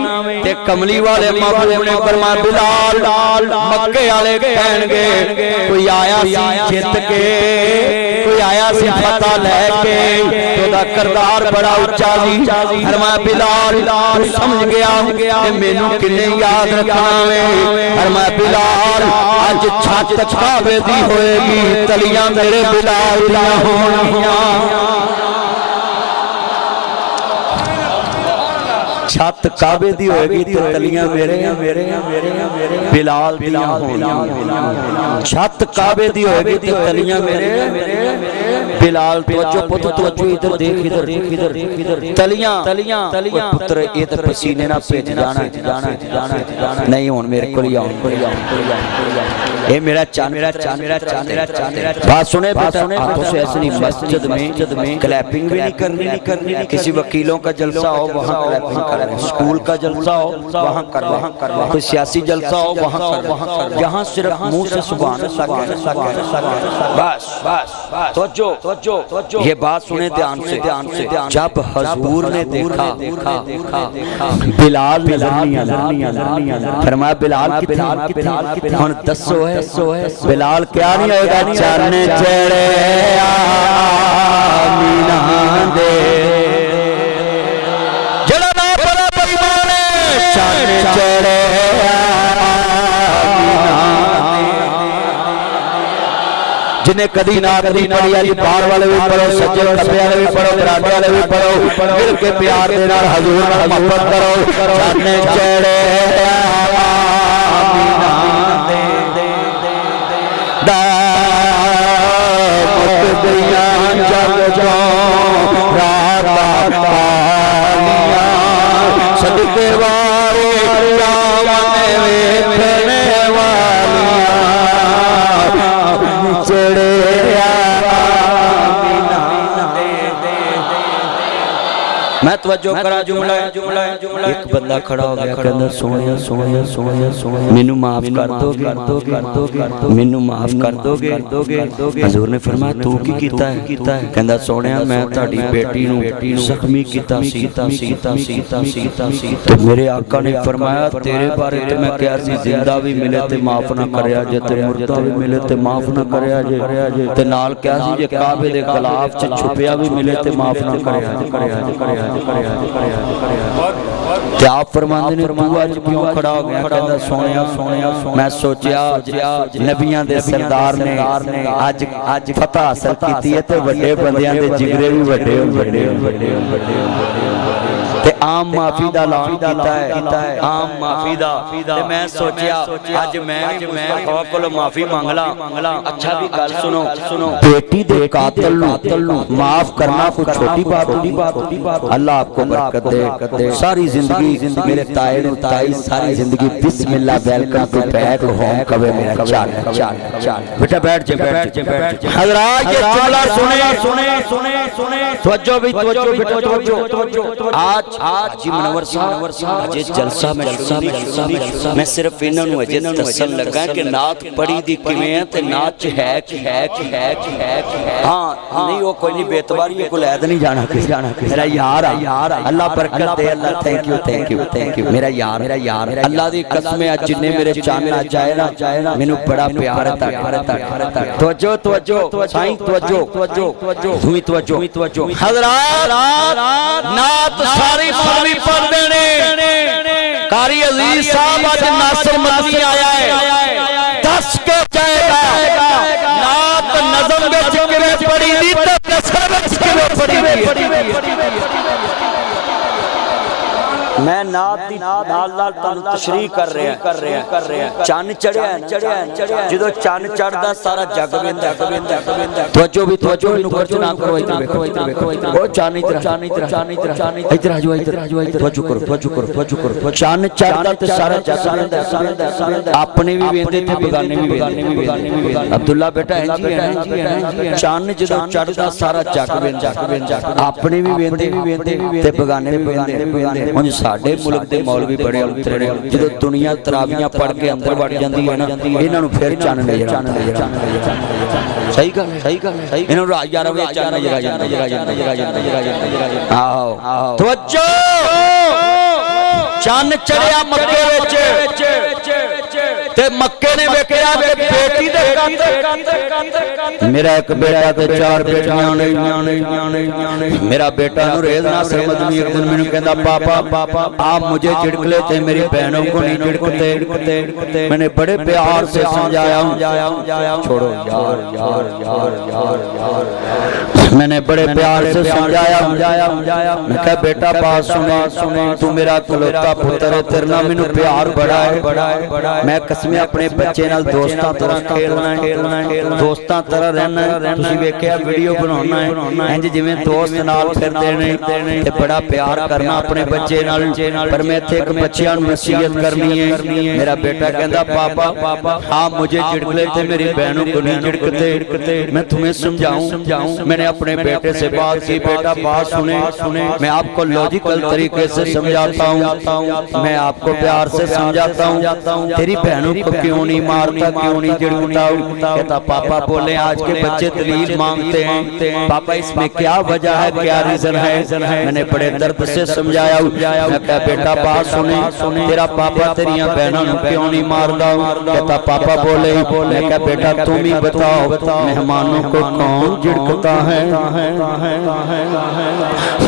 ते कमली वाले महबूब ने फरमाया, बिलाल मक्के वाले कहणगे कोई आया सी जित के, कोई आया सी फतह लेके, ओदा किरदार बड़ा उच्चा सी। फरमाया बिलाल तू समझ गया ते मैनू किन्ने याद रखना वे। फरमाया बिलाल अज छत काबे दी होएगी, तलियां मेरे बिलाल दी होणगियां। छत काबे दी होएगी ते तलियां मेरे बिलाल दी होणगियां। छत काबे दी होएगी ते तलियां मेरे बिलाल। तवज्जो पुत्र तवज्जो, इधर देख, इधर तलियां पुत्र ये तो पसीने ना भेज जाना नहीं हुन मेरे कोल आओ। ये मेरा चांद बात सुने हाथों से ऐसे नहीं। मस्जिद में क्लैपिंग भी नहीं करनी। किसी वकीलों का जलसा हो वहाँ क्लैपिंग कर, स्कूल का जलसा हो वहाँ कर, कोई सियासी जलसा हो वहाँ कर, यहाँ सिर्फ मुंह से सुभान अल्लाह बस। तवज्जो ये बात सुने ध्यान से। जब हुजूर ने देखा बिलाल फरमाया बिलाल किथे? हुन दसो है बिलाल क्या नहीं होगा? चन्न चढ़े आमीना दे, जड़ा ना बड़ा बेईमान है, चन्न चढ़े जिन्हें कदी ना कदी पढ़ी आज बाहर वाले भी पढ़ो, सज्जे खब्बे वाले भी पढ़ो, बराबर वाले भी पढ़ो, मिल के प्यार दे नाल हुजूर नाल मोहब्बत करो। चन्न चढ़े मैं तवज्जो करा जुमला एक बंदा खड़ा हो गया कहंदा सोनिया मैनू माफ कर दोगे मैनू माफ कर दोगे। हुजूर ने फरमाया तू की कीता है? कहंदा सोनिया मैं ताड़ी बेटी नू जख्मी कीता सी तो मेरे आका ने फरमाया तेरे बारे ते मैं कहा सी जिंदा भी मिले ते माफ ना करया जे ते मुर्दा भी मिले ते माफ ना करया जे ते नाल कहा सी जे काबे दे खिलाफ च छुपया भी मिले ते माफ ना करया। क्या फरमांदे ने तू अज क्यों खड़ा हो गया? कहंदा सोनिया मैं सोचिया नबियां दे सरदार ने आज फतह हासिल कीती है ते वड्डे बंदियां दे जिगरे भी वड्डे ते आम माफी दा ऐलान कीता है, आम माफी दा। ते मैं सोचिया अज मैं मुस्तफा कोलों माफी मंग ला। अच्छा भी गल सुनो, बेटी दे कातिल नूं माफ करना कोई छोटी बात नहीं। अल्लाह आपको बरकत दे। सारी जिंदगी मेरे ताए नूं ताई सारी जिंदगी बिस्मिल्लाह वेलकम टू बैक होम कवे मेरा चाल बेटा बैठ जा। हज़रात ये जुमला सुने तवज्जो भी तवज्जो बेटा तवज्जो। आज जी मुनव्वर साहब अजे जलसा में मैं सिर्फ इन्हां नूं अजे दस्सन लगा कि नात पढ़ी दी किवें है ते नाच है कि हां नहीं वो कोई नहीं बेतबारी को लैद नहीं जाना मेरा यार अल्लाह बरकत दे। अल्लाह थैंक यू मेरा यार अल्लाह दी कसम है जिन्ने मेरे चान आ जाए ना मैनू बड़ा प्यार है। तवज्जो साईं तवज्जो हुई तवज्जो। हज़रात नात सारी मौलवी पढ़ देने। कारी अजीज साहब आज नासिर मदनी आया है, दस के जाएगा नात नज़म विच किवें पढ़ी दी ते कसर विच किवें पढ़ी दी। मैं नात दी नाल तुहानू तशरीह कर रहे हैं। चन्न चढ़िया जदों चन्न चढ़दा सारा जग वेंदा। तवज्जो भी तवज्जो नुकर च ना करो। इधर देखो ओ चन्न इधर आ जाओ तवज्जो करो। चन्न चढ़दा ते सारा जग वेंदा। अपने भी वेंदे ते बेगाने भी वेंदे। अब्दुल्ला बेटा है जी चन्न जदों चढ़दा सारा जग वेंदा। अपने भी वेंदे ते बेगाने भी वेंदे। साडे मुल्क दे मौलवी बड़े उतरे ने जदों दुनिया तरावियां पढ़ के अंदर वड़ जांदी है ना इन्हां नूं फिर चन्न नजर आंदा। सही गल इन्हां नूं यार वे चन्न नजर आ जांदा। आओ तवज्जो चन्न चढ़िया मक्के विच ते मक्के ने वेखिया वे बेटी दे कातिल। मेरा एक बेटा ते चार बेटियां ने। मेरा बेटा नूरेज़ नासिर मदनी एक दिन मैनू कहंदा पापा आप मुझे झिड़क लेते मेरी बहनों को नहीं झिड़कते। मैंने बड़े प्यार से समझाया छोड़ो यार मैंने बड़े प्यार से समझाया। मैं कहा बेटा बात सुने तू मेरा कलौता पुत्र है तेरे नाल मैनू प्यार बड़ा है। मैं कसमें अपने बच्चे नाल दोस्तां तरह खेलना है दोस्तां तरह रहना। तुसीं वेखिया वीडियो बनाउणा है इंज जिवें दोस्त नाल फिरदे ने ते बड़ा प्यार करना अपने बच्चे नाल। पर मैं इत्थे एक बच्चियां नूं नसीहत करनी है। मेरा बेटा कहंदा पापा हाँ मुझे झिड़क लेते मेरी बहनों को नहीं झिड़कते। मैं तुम्हें समझाऊं। मैंने अपने बेटे से बात की बेटा बात सुने मैं आपको लॉजिकल तरीके से समझाता हूँ। मैं आपको प्यार से समझाता हूँ। तेरी बहनों को क्यों नहीं मारता क्यों नहीं झिड़कता। कहता पापा बोले आज के बच्चे दलील मांगते हैं पापा इसमें क्या वजह है क्या रीजन है। मैंने बड़े दर्द से समझाया। मैं कहा बेटा बात सुने तेरा पापा तेरिया बहनों क्यों नहीं मारता। कहता पापा बोले। मैं कहा बेटा तुम ही बताओ मेहमानों को कौन झिड़कता है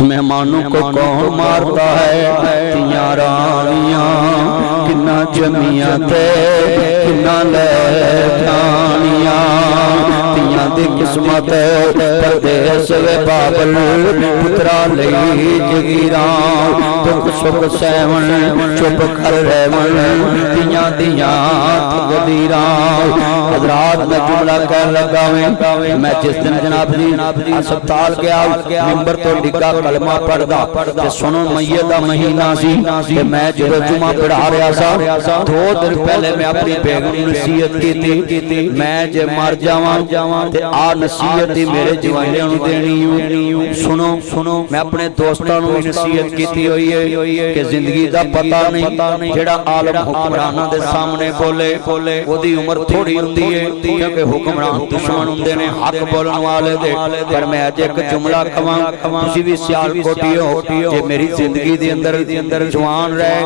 मेहमानों को कौन मारता है। तियां रानियां किन्ना जमिया ते किन्ना लैनियां तियां दी किस्मत परदेस वे बाबल पुत्रा लई जगीरां दुख सुख सहवन चुप कर रहवन तियां दियां तकदीरां। हज़रात मैं जुमला कह लगा मैं जिस दिन जनाब जी अस्पताल गया मिंबर तो डिगा कलमा पढ़दा ते सुनो मईए दा महीना सी ते मैं जदों जुमा पढ़ा रहा सा 2 दिन पहले मैं अपनी बेगम नूं नसीहत कीती मैं जे मर जावां ते आ नसीहत ही मेरे जवाइयां नूं देनी। सुनो मैं अपने दोस्तां नूं भी नसीहत कीती होई है कि जिंदगी दा पता नहीं जेड़ा आलम हुक्मरानां दे सामने बोले ओदी उम्र थोड़ी हुंदी है क्योंकि हुक्मरान दुश्मन हुंदे ने हक बोलण वाले दे। पर मैं अज एक जुमला कवां तुसीं भी सियालकोटियो जे मेरी जिंदगी दे अंदर जवान रहे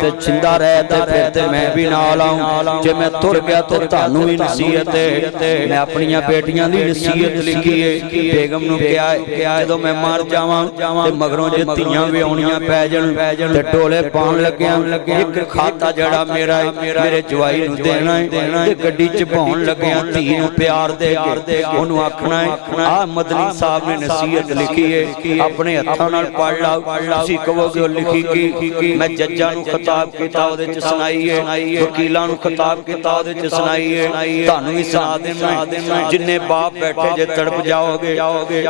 ते जिंदा रहे ते फिर ते मैं भी नाल आऊं। जे मैं तुर गया तो तुहानूं भी नसीहत है। मैं अपनी बेटियां बेटियां दी नसीहत लिखी है बेगम नूं क्या है जदों मैं मर जावां ते मगरों जे धीआं विआउणियां पै जाण ते टोले पाउण लग्गियां एक खाता जड़ा मेरा मेरे जवाई नूं देना है ते गड्डी च पाउण लग्गियां धी नूं प्यार दे के ओनूं आखना है आ मदनी साहब ने नसीहत लिखी है अपने हत्थां नाल पढ़ ला तुसीं कहोगे लिखी की मैं जज्जां नूं खिताब कीता ओहदे च सुनाई है वकीलां नूं खिताब कीता ओहदे च सुनाई है तुहानूं भी सुना देना जिन्ने बाप बैठे जे तड़प जाओगे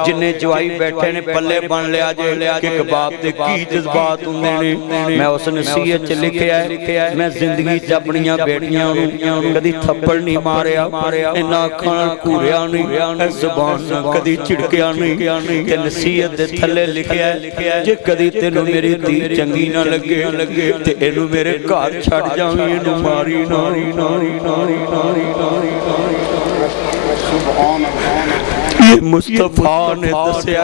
जिन्ने जवाई बैठे ने पल्ले बन लिया जे कि एक बाप दे की जज्बात हुंदे ने मैं उस नसीहत च लिखिया है मैं जिंदगी च अपनियां बेटियां नूं कदी थप्पड़ नहीं मारिया इन्ना अखां नाल घूरिया नहीं ज़ुबान नाल कदी झिड़किया नहीं ते नसीहत दे थल्ले लिखिया जे कदी तैनूं मेरी धी चंगी ना लगे ते इनू मेरे घर छड़ जावी इनू मारी ये मुस्तफा ने दस्या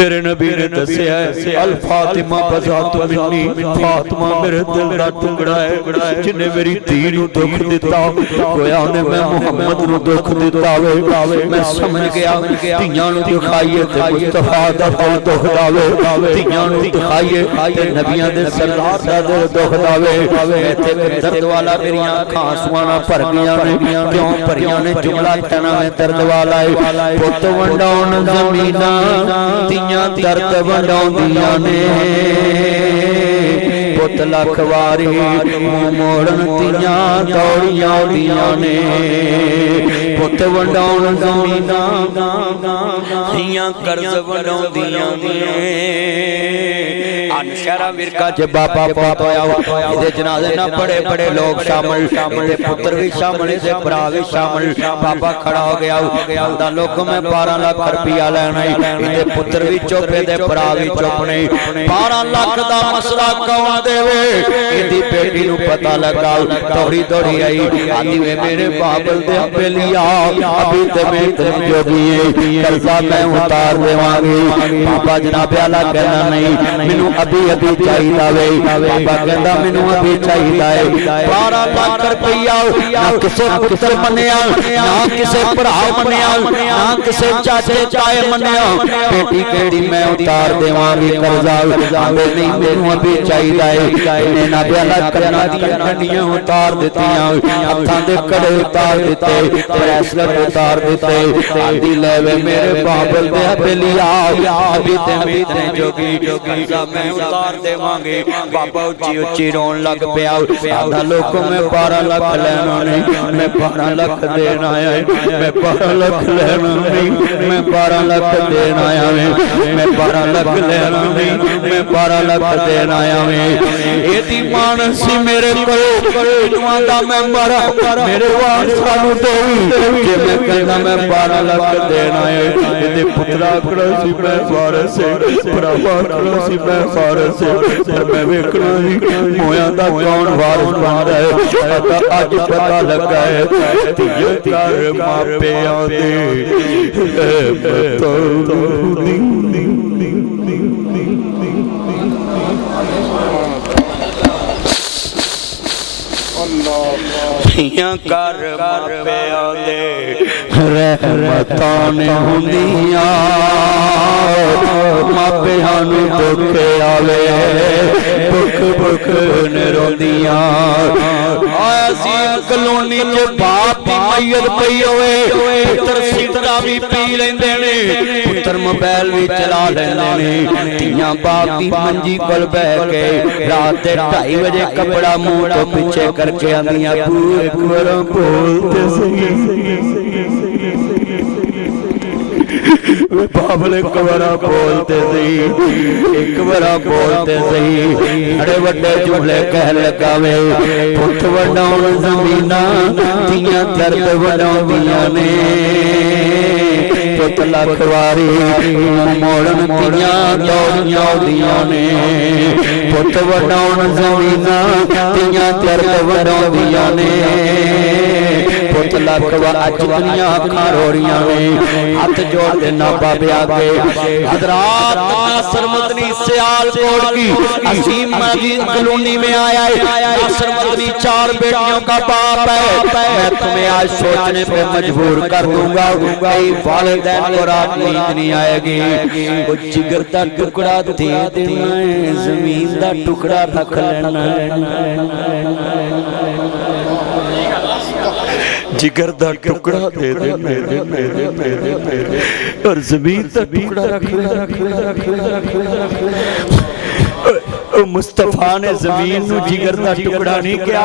मेरे नबी ने दस्या अल फातिमा बज़ात मिन्नी फातिमा मेरे दिल दा टुकड़ा है जिन्ने मेरी धी नूं दुख दिता गोया ने मैं मुहम्मद नूं दुख दिता वे मैं समझ गया धीआं नूं दिखाइए ते मुस्तफा दा दिल दुख दावे धीआं नूं दिखाइए ते नबियां दे सरदार दा दिल दुख दावे इत्थे दर्द वाला मेरियां अखां आंसुआं नाल भर गईयां ने क्यों भरियां ने जुमला कहना मैं दर्द वाला है पुत वंडाउण ज़मीनां धीआं दर्द वंडाउंदियां ने पुत लख वारी मोड़न धीआं दौड़ियां आउंदियां ने पुत वंडाउण ज़मीनां धीआं कर्ज वंडाउंदियां ने नशहरा विरका च बाबा फौत होया इहदे जनाजे ना बड़े बड़े लोग शामिल इहदे पुत्र भी शामिल इहदे भरा भी शामिल बाबा खड़ा हो गया आंदा लोगों मैं 12 लाख रुपया लेना इहदे पुत्र भी चुप इहदे भरा भी चुप नहीं 12 लाख दा मसला कौन देवे इहदी बेटी नूं पता लगा दौड़ी दौड़ी आई आंदी वे मेरे बाबल दे बेलिया अभी ते मैं इतनी जोगी है कर्जा मैं उतार देवांगी बाबा जनाब आला कहना नहीं मैनू अभी चाहिए वे बाबा कहंदा मैनू अभी चाहिए है 12 लाख रुपया ना किसे पुत्र मनिया ना किसे भरा मनिया ना किसे चाचे चाए मनिया बेटी केड़ी मैं उतार देवांगी कर्जा आंदे नहीं मैनू अभी चाहिए है इन्हें ना ब्याला करना दी गड्डियां उतार दित्तियां हत्थां दे कड़े उतार दिते ब्रेसलेट उतार दिते आंदी ले वे मेरे बाबल दे बेलिया अभी ते मैं जोगी कर्जा मैं उतार देवांगे बाबा उच्ची उच्ची रोन लग पिया आधा लोगों में 12 लाख लेना नहीं मैं 12 लाख देना आया मैं 12 लाख लेना नहीं मैं 12 लाख देना आया मैं 12 लाख लेना नहीं मैं 12 लाख देना आया एदी मान सी मेरे को आंदा मैं मरा मेरे वार सानू देवी जे मैं कहंदा मैं 12 लाख देना आया एदे पुत्रा कड़ा सी मैं वारस भरावा कड़ा सी मैं वारस मैं वेखना ही मोया दा कौन वारिस बन रहा है अज पता लगा है धीए घर मापियां धीआं घर मापियां दे रहमतां ने हुंदियां मापियां नूं दुख आवे भुख भुख ने रोंदियां आया सी कलोनी च बाप दी मैयत पई होवे पुत्र सिगरा भी पी लैंदे ने पुत्र मोबाइल भी चला लैंदे ने धीआं बाप दी मंजी कोल बैठ के रात दे 2:30 बजे कपड़ा मुंह तो पीछे करके आंदियां तू एक बार बोलते सही बाबले एक बार बोलते सही एक बार बोलते सही अरे वड्डे जुमले कह लगा वे पुत वडाउण ज़मीनां धीआं दर्द वडाउंदियां ने पुत लख वारी मोड़न धीआं दौड़ियां आउंदियां ने पुत वडाउण ज़मीनां धीआं दर्द वडाउंदियां ने पुत ਲੱਖ ਵਾ ਅੱਜ ਦੁਨੀਆਂ ਅੱਖਾਂ रो रही ने हाथ जोड़ देना बाबे आगे हजरात नासर मदनी सियालकोट की असीम मस्जिद कॉलोनी में आया है। नासर मदनी 4 बेटियों का बाप है। मैं तुम्हें आज सोचने पे मजबूर कर दूंगा। कई वालिदैन को रात नींद नहीं आएगी। वो जिगर दा टुकड़ा दे देना है, जमीन दा टुकड़ा रख लेना जिगर दा टुकड़ा दे देना और जमीन दा टुकड़ा रख मुस्तफा ने जमीन नू जिगर दा टुकड़ा नहीं किया।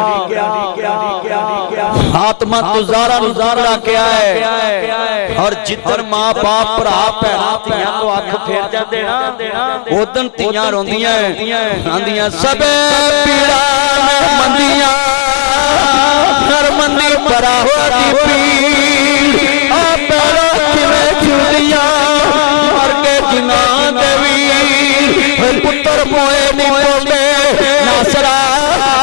आत्मा तुजारा नुजारा क्या है। और जिधर मां बाप भरा भैणा धीआं तो अख फेर जांदे ना उदन धीआं रोंदियां आंदियां सबे पीड़ा मंदियां हर मंदी भरा होदी पीड़ आ पैरा किवें चुदियां मर के जिना दे वीर पुत्र मोए नी बोले नासरा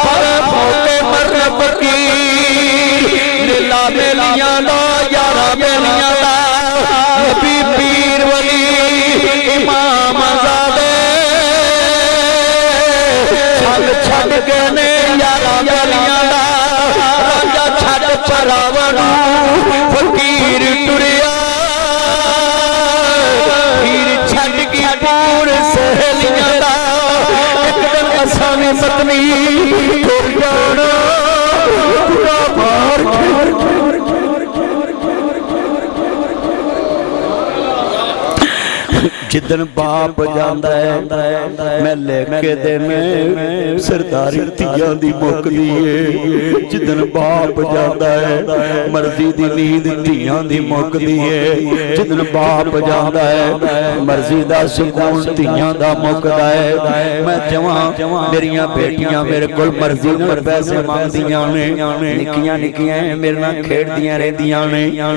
पर भोके मरन फकीर नीला मेलियां दा यारा मेलियां दा नबी पीर वली इमाम ज़ादे छड़ के ने यारा मेलियां दा राजा छड़ चलावनू फकीर टुरिया पीर छड़ की पूर सहेलियां दा एक दिन असां भी पत्नी टुर जाना पूरा मार जिदन बाप जांदा है मैं लेके देने सरदारी धीआं दी मुकदी है। जिदन बाप जांदा है मर्जी दी नींद धीआं दी मुकदी है। जिदन बाप जांदा है मर्जी दा सुकून धीआं दा मुकदा है। मैं जवां मेरियां बेटियां मेरे कोल मर्जी नाल पैसे मंगदियां ने निक्कियां निक्कियां मेरे नाल खेडदियां रहंदियां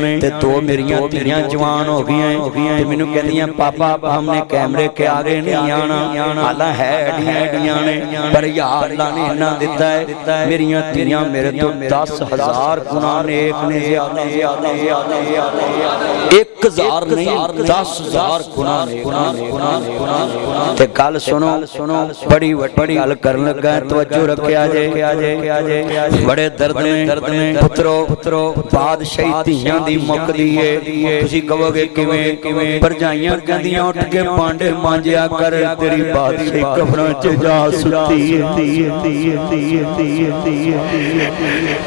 ने ते दो मेरियां धीआं जवान हो गईयां ते मैनूं कहंदियां पापा हमने कैमरे के आगे नहीं आना। अल्लाह है एडियां ने पर यार अल्लाह ने इन्ना दिता है मेरियां धीआं मेरे तो 10,000 गुना नेक ने ज़्यादा 1,000 नहीं 10,000 गुना ते गल सुनो बड़ी वड्डी गल करन लगा तवज्जो रखिया जे बड़े दर्द में पुत्रो बादशाही धीआं दी मुकदी है। तुसीं कहोगे किवें भरजाइयां कहंदियां उठ के पांडे मांजिया कर तेरी बादशाही कब्रां च जा सुती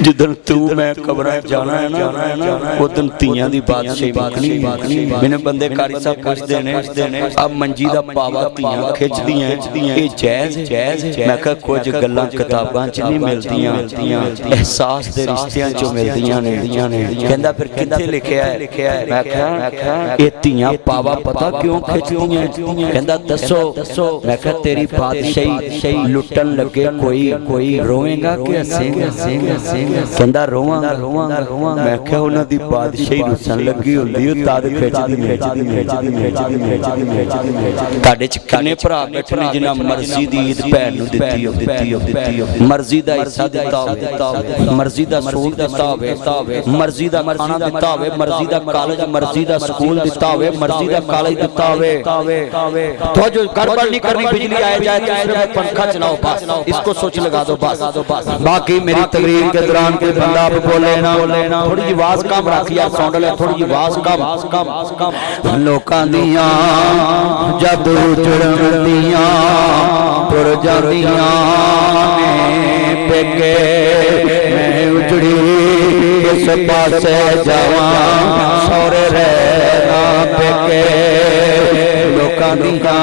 जिदन तू मैं कब्रां जाना है ना उदन धीआं दी बादशाही बाकनी मैंने बंदे कारी साहब पुछदे ने अब मंजी दा पावा धीआं खिचदियां ये जायज़ मैं कहा कुछ गल्लां किताबां च नहीं मिलदियां एहसास दे रिश्तियां चों मिलदियां ने कहंदा फिर किथे लिखिया है मैं कहा ये धीआं पावा पता क्यों खिचदियां कहंदा दसो मैं कहा तेरी बादशाही लुटन लगे कोई रोएगा कि हसेगा कहंदा रोवांगा मैं कहा उन्हां दी बादशाही रुसन लगी हुंदी ओ तद खिचदी ताडे च किन्ने भरा बैठे ने जिन्हां मर्जी दी ईद भैन नूं दित्ती मर्जी दा हिस्सा दित्ता होवे मर्जी दा सूट दित्ता होवे मर्जी दा खाना दित्ता होवे मर्जी दा कॉलेज मर्जी दा स्कूल दित्ता होवे मर्जी दा कॉलेज दित्ता होवे तो जो गड़बड़ नहीं करनी बिजली आए जाए तो सिर्फ पंखा चलाओ बस इसको सोच लगा दो बस बाकी मेरी तकरीर के दौरान कोई बंदा आप बोले ना थोड़ी जी आवाज कम रख यार साउंड ले थोड़ी जी आवाज कम लोकां दियां जदू चढ़न दियां तुर जांदियां ने पेके मैं उजड़ी इस पासे जावां सौरे रहना पेके लोकां दियां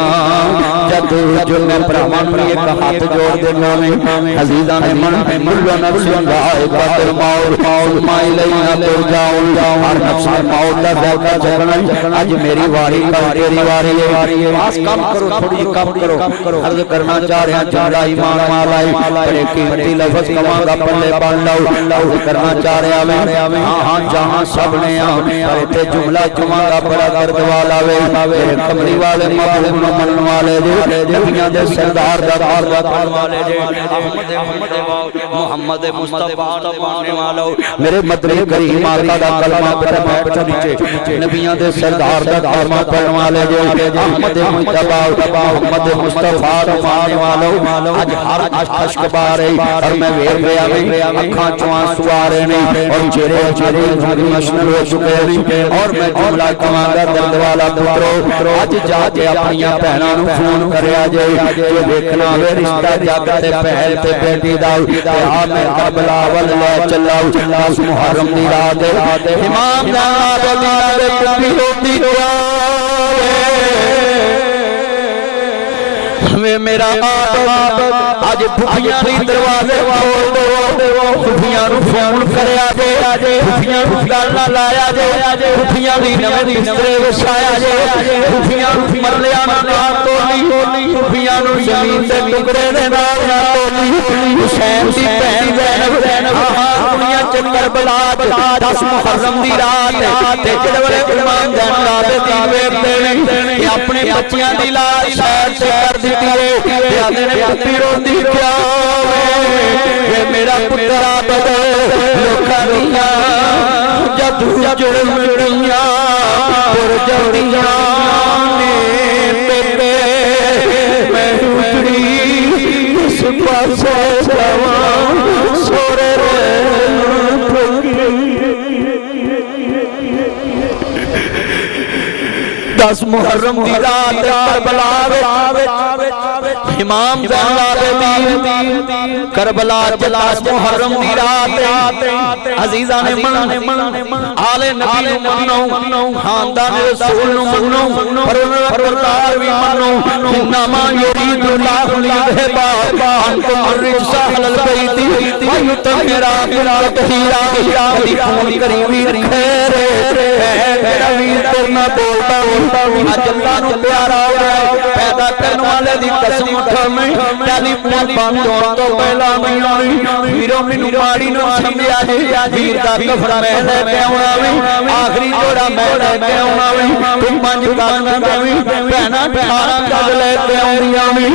जदू जो मैं ब्राह्मण में एक हाथ जोड़ देना में अजीजा ने मन मुल्ला नफ्स लाए बदर मौत माई लईना तो जाऊं हर नफ्स ने मौत दा जायका जगना आज मेरी वारी कल तेरी वारी है पास कम करो थोड़ी कम करो अर्ज करना चाह रहा जुमला ईमान वालाई बड़े कीमती लफ्ज कमांगा पल्ले पढ़ लो करना चाह रहा मैं हां जहां सब ने पर ते जुमला कमांगा बड़ा दर्द वाला वे कमली वाले मबूल मनन वाले नबियां दे सरदार दा तान वाले जे मोहम्मद मुस्तफा मानने वालो मेरे मदनी करीम आका दा कलमा पर बैठ नीचे नबियां दे सरदार दा कलमा पढ़ने वाले जे अहमद मुस्तफा मोहम्मद मुस्तफा मानने वालो आज हर अश्क बारे और मैं वेख रहा अखां चों आंसू आ रहे ने और चेहरे इमोशनल हो चुके हैं और मैं जुमला कहांगा दर्द वाला पुत्रो आज जाके अपनी भैणां नूं फोन करया जे देखना वे रिश्ता जग ते पहल ते बेटी दा आ मैं करबला वल ले चला 10 मुहर्रम दी रात इमाम ज़ैनुल आबिदीन दे पुत्री होंदी मेरा आज भुखियां दी दरवाजे खोल दो भुखियां नूं फोन करया जे भुखियां नूं गल ना लाया जे भुखियां दी नवें बिस्तरे विछाया जे भुखियां नूं मरलियां नाल तोली भुखियां नूं ज़मीन दे टुकड़े दे नाल ना तोली हुसैन दी भैन ज़ैनब दुनिया च करबला 10 मुहर्रम दी रात ते जेड़े वेले इमाम ज़ैनुल आबिदीन वेखदे ने अपने बच्चियां दी लाश शहर ते कर दित्ती है आंदे ने पुत्ती रोंदी क्या वे मेरा पुत्र आबद लोकां दियां जदू जुड़ियां पुरजदियां ने पेटे मैं उजड़ी इस पासे जावां सोरे दस मुहर्रम दी रात करबला इमाम ज़ैनुल आबिदीन करबला 10 मुहर्रम दी रात अजीज़ां ने मन आले नबी नूं मनो खानदान रसूल नूं मनो परवरदिगार भी मनो इन्नमा युरीदुल्लाहु लियज़हिबा अन्कुम अर्रिज्सा अहलल बैति व युतहिरा तहीरा दी फोन करी वीर खैर मेरा वीर तेरा बोलता अज अल्लाह नूं प्यारा होया पैदा करने वाले दी कसम उठावें टेलीफोन बंद होण तो पहला नहीं आनी वीरों मैनूं माड़ी ना समझिया जे वीर दा कफन मैं लेके आउणा वे आखिरी जोड़ा मैं लेके आउणा वे तू 5 गज ना देवीं भैणां 18 गज लेके आउंदियां वे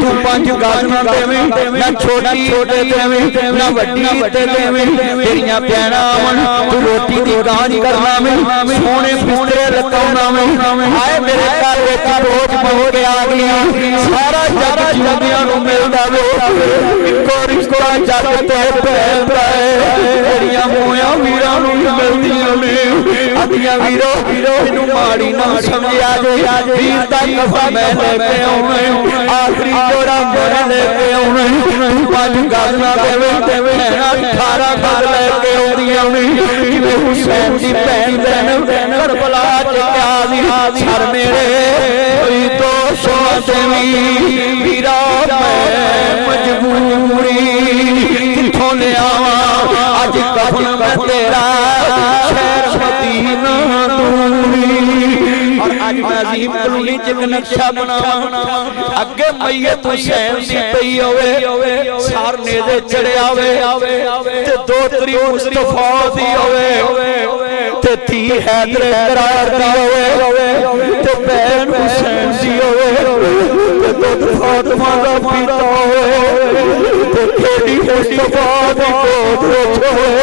तू 5 गज ना देवीं ना छोटी देवीं ना वड्डी ते देवीं तेरियां भैणां आवन तू रोटी दी काज करना वे सोने बिस्तरे लकाउणा वे आए मेरे घर विच रोज बह के आ गई सारा जग जिंदियां नूं मिलदा वे इक्को रिश्ता जग ते पैंदा है तेरियां मोया वीरां नूं मिलदियां ने अदियां वीरो इनू माड़ी ना समझिया जे वीर दा कफन मैं लेके आउणा आखिरी जोड़ा मैं लेके आउणा 5 गज ना देवे 18 गज लेके आउंदियां ने जिवें हुसैन दी भैन ज़ैनब करबला च आदी सर मेरे कोई दोष देवी वीरा मैं मजबूरी किथों ले आवां अज कफन मैं तेरा शहर मदीना दूरी और आज मैं अजीम कॉलोनी च एक नक्शा बनावां अगे मैयत हुसैन दी पई होवे सार नेज़े चढ़िया होवे ते 2 तरी मुस्तफा दी होवे ते 3 हैदर करार दी होवे ते भैन हुसैन दी होवे ते दुध फातिमा दा पीता होवे ते खेड़ी मुस्तफा दी गोद विच होवे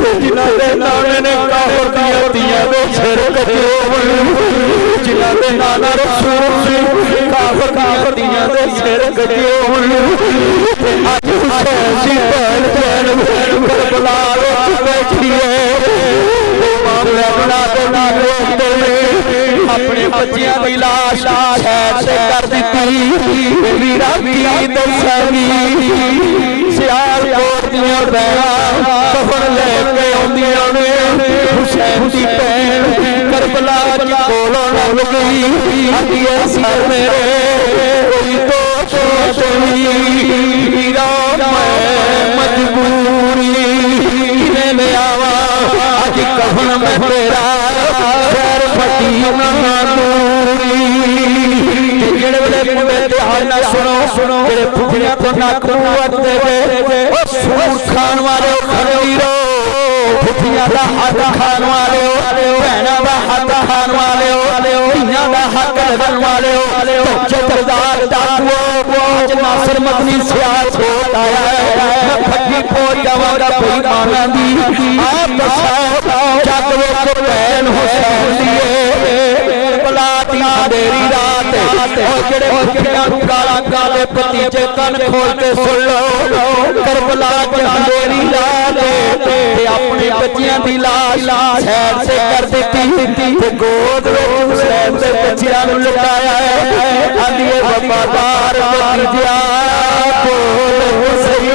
ते जिन्हां दे नाने ने काफर दियां दियां दे सिर कटे होवन जिन्हां दे नाना रसूल सी काफर दियां दे सिर कटे होवन ते अज हुसैन दी भैन करबला विच बैठी है अपने बच्चियां की लाश शहर से कर दी वीरा की दसांगी सियालकोट दियां भैणां कफन लेके आउंदियां ने हुसैन दी भैन करबला च कोलों लग गई आंदी सर मेरे कोई दोष नहीं वीरा मैं मजबूरी ले आवा अज कफन मैं तेरा शहर मदीना दूरी जेड़े वेले मुंडे ध्यान नाल सुनो जेड़े फुफियां तो नक वटदे वे ओ सूर खान वाले खरीरो फुफियां दा हक खान वाले भैणां दा हक खान वाले धीआं दा हक लगन वाले मदनी सियाल सोच आया है फटी पोच जावांगा बेईमाना दी आप दसाओ जग विच भैन हुसैन दी भला दी अंधेरी रात और जेड़े भुखियां नूं गालां गाले भतीजे कन खोल के सुन लो करबला च अंधेरी रात ते अपने बच्चियां दी लाश सैर से कर दित्ती ते गोद विच हुसैन दे बच्चियां नूं लुटाया है आंदी वफादार भतीजिया बोल सही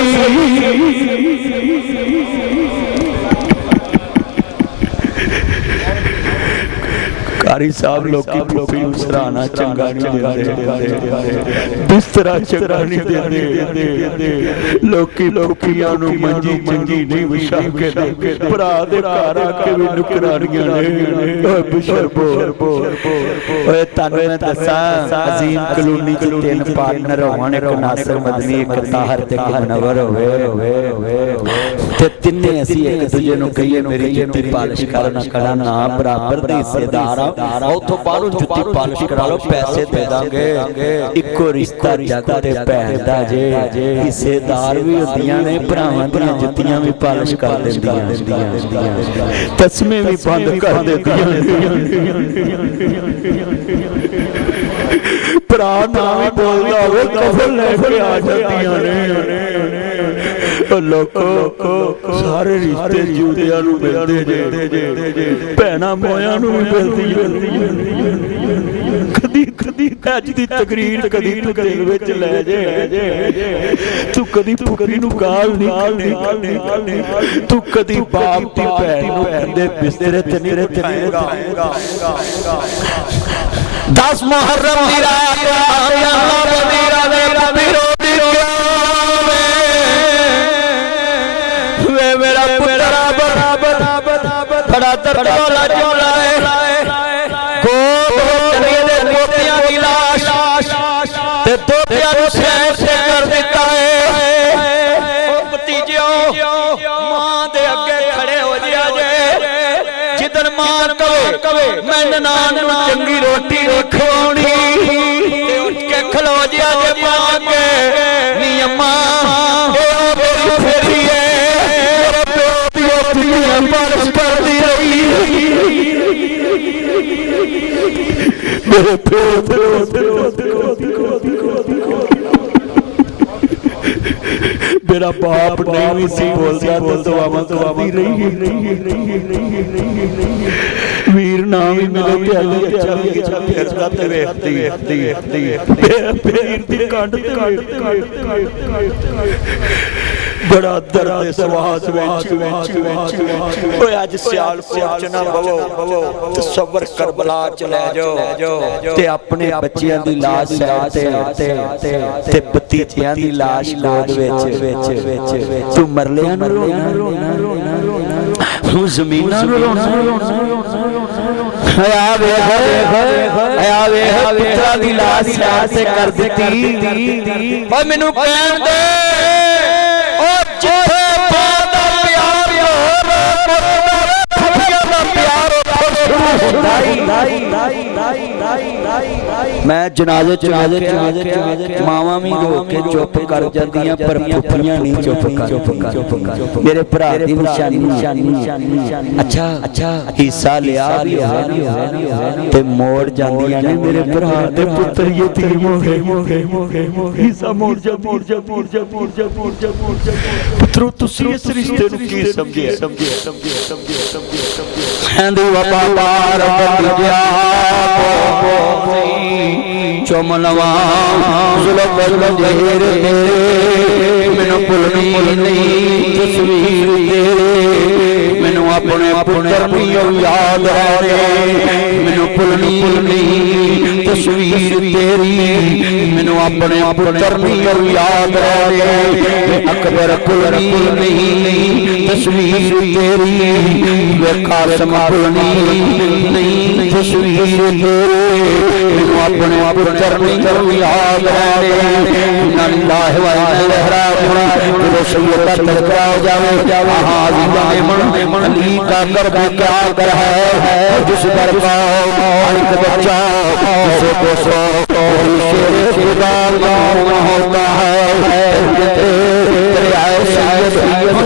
कारी साहब लोग की फूफी सराहना चंगा नहीं देते बिस्तरा चंगा नहीं देते लोग की फूफियां नूं मंजी चंगी नहीं विछा के भरा दे घर आके भी नुकरानियां ने ओए बशरबो ओए तानू मैं दसा अजीम कलोनी च तीन पार्टनर होवन एक नासिर मदनी एक ताहर ते एक मनवर होवे ते तिन्ने असी एक दूजे नूं कहिए मेरी जुत्ती पालिश करना कड़ा ना बराबर दे हिस्सेदार उथों बाहरों जुत्ती पालिश करा लो पैसे दे दांगे इको रिश्ता जग ते भैन दा जे हिस्सेदार भी होंदियां ने भरावां दी जुत्तियां भी पालिश कर दिंदियां तस्मे भी बंद कर दिंदियां भरा ना भी बोलदा होवे कफन लेके आ जांदियां ने लोको सारे रिश्ते जूतियां नूं मिलदे जे भैणां मोयां नूं भी मिलदियां कदी कदी अज दी तकरीर कदी तू दिल विच ले जे तू कदी फुफी नूं गाल नहीं तू कदी बाप दी भैन नूं कहंदे बिस्तरे ते नहीं रहूंगा 10 मुहर्रम दी रात अल्लाह वजीरा दे पीरो दी मेरा पुत्रा बराबर बड़ा दर्द वाला चोला है गोद दे पोतियां दी लाश ते दोतियां नूं सैर से कर दिता है ओ भतीजियो मां दे अगे खड़े हो जिया जे जिदन मां कवे मैं ननान नूं चंगी रोटी नहीं खवाउणी ते उठ के खलो जिया जे मां के नी अम्मा ओ मेरी फेरी है बारिश कर दी रही मेरे मेरा बाप नहीं भी सी बोलता तो दुआवां करती रही वीर नाम ही मिले अच्छा फिरदा ते वेखदी वीर दी कंड बड़ा दर्द स्वास ओए अज सियालकोट च ना बवो तसव्वुर करबला च ले जाओ ते अपने बच्चियां दी लाश ते भतीजियां दी लाश गोद विच तू मरलियां नूं रोना तू ज़मीनां नूं रोना आया वे पुत्रा दी लाश से कर दित्ती ओए मैनू कहण दे मैं जनाजे मावां भी रो के चुप कर जांदियां पर फुफियां नहीं चुप कर मेरे भरा दी निशानी अच्छा हिस्सा लिया ते मोड़ जांदियां ने मेरे भरा दे पुत्र यतीम हो गए हिस्सा मोड़ जा पुत्रो तुसी इस रिश्ते नूं की समझे हिंदू वफादार भतीजा चुमनवा जुल्म जेर मैनू भुलनी नहीं तस्वीर तेरे मैनू अपने पुत्र नूं याद रहे मैनू भुलनी नहीं तस्वीर तेरी मैनू अपने पुत्र नूं याद रहे अकबर भुलनी नहीं तस्वीर तेरी वे कासिम भुलनी नहीं तस्वीर तेरी मैनू अपने पुत्र नूं याद रहे अल्लाह व इन्ना राजिऊन सैयद का तज़किरा हो जावे हाज़ी मन अली का गर्भ क्या कर है जिस दर का एक बच्चा उसे को सो शेर खुदा होता है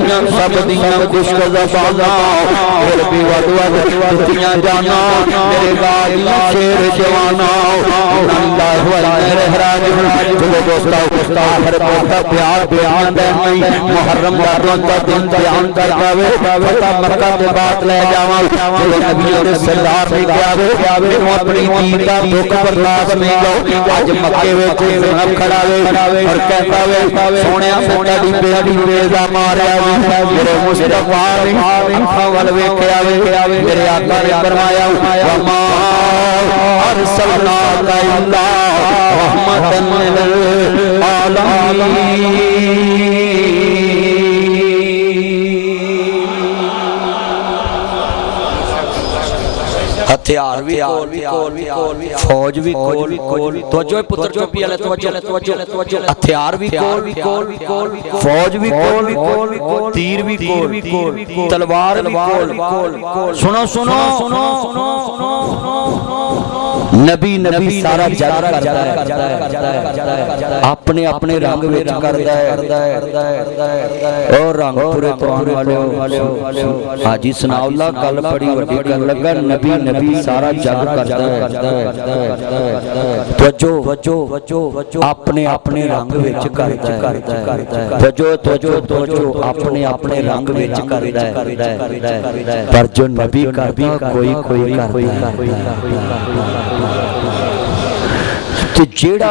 सुनिया सब दियां खुश्क ज़बाना फिर भी वड वड दुतियां जाना मेरे गालियां शेर जवाना अल्लाह वाले राज चलो दोस्ता आखिर का प्यार बयान दे नहीं मुहर्रम का दिन बयान कर जावे पता मक्का के बाद ले जावा चलो नबियों के सरदार ने क्या मैनू अपनी दीन दा दुख बर्दाश्त नहीं लो आज मक्के विच जनाब खड़ा वे और कहता वे सोनिया सोना दी बेड़ी बेजा मारिया मेरे मुस्तफा ने अखां वल वेखिया वे मेरे आका ने फरमाया वमा अरसलनाका इल्ला रहमतन लिल आलमीन। हथियार भी फौज भी तवज्जो पुत्र चुप्पी वाले तवज्जो हथियार भी फौज भी तीर भी तलवार भी सुनो सुनो नबी नबी सारा जग करता है अपने अपने रंग विच करता है और रंग पूरे तौर वाले हाजी सनाउल्लाह गल बड़ी वड्डी कर लगा नबी नबी सारा जग करता है तवज्जो अपने अपने रंग विच करता है तवज्जो अपने अपने रंग विच करता है पर जो नबी करता कोई करता जेड़ा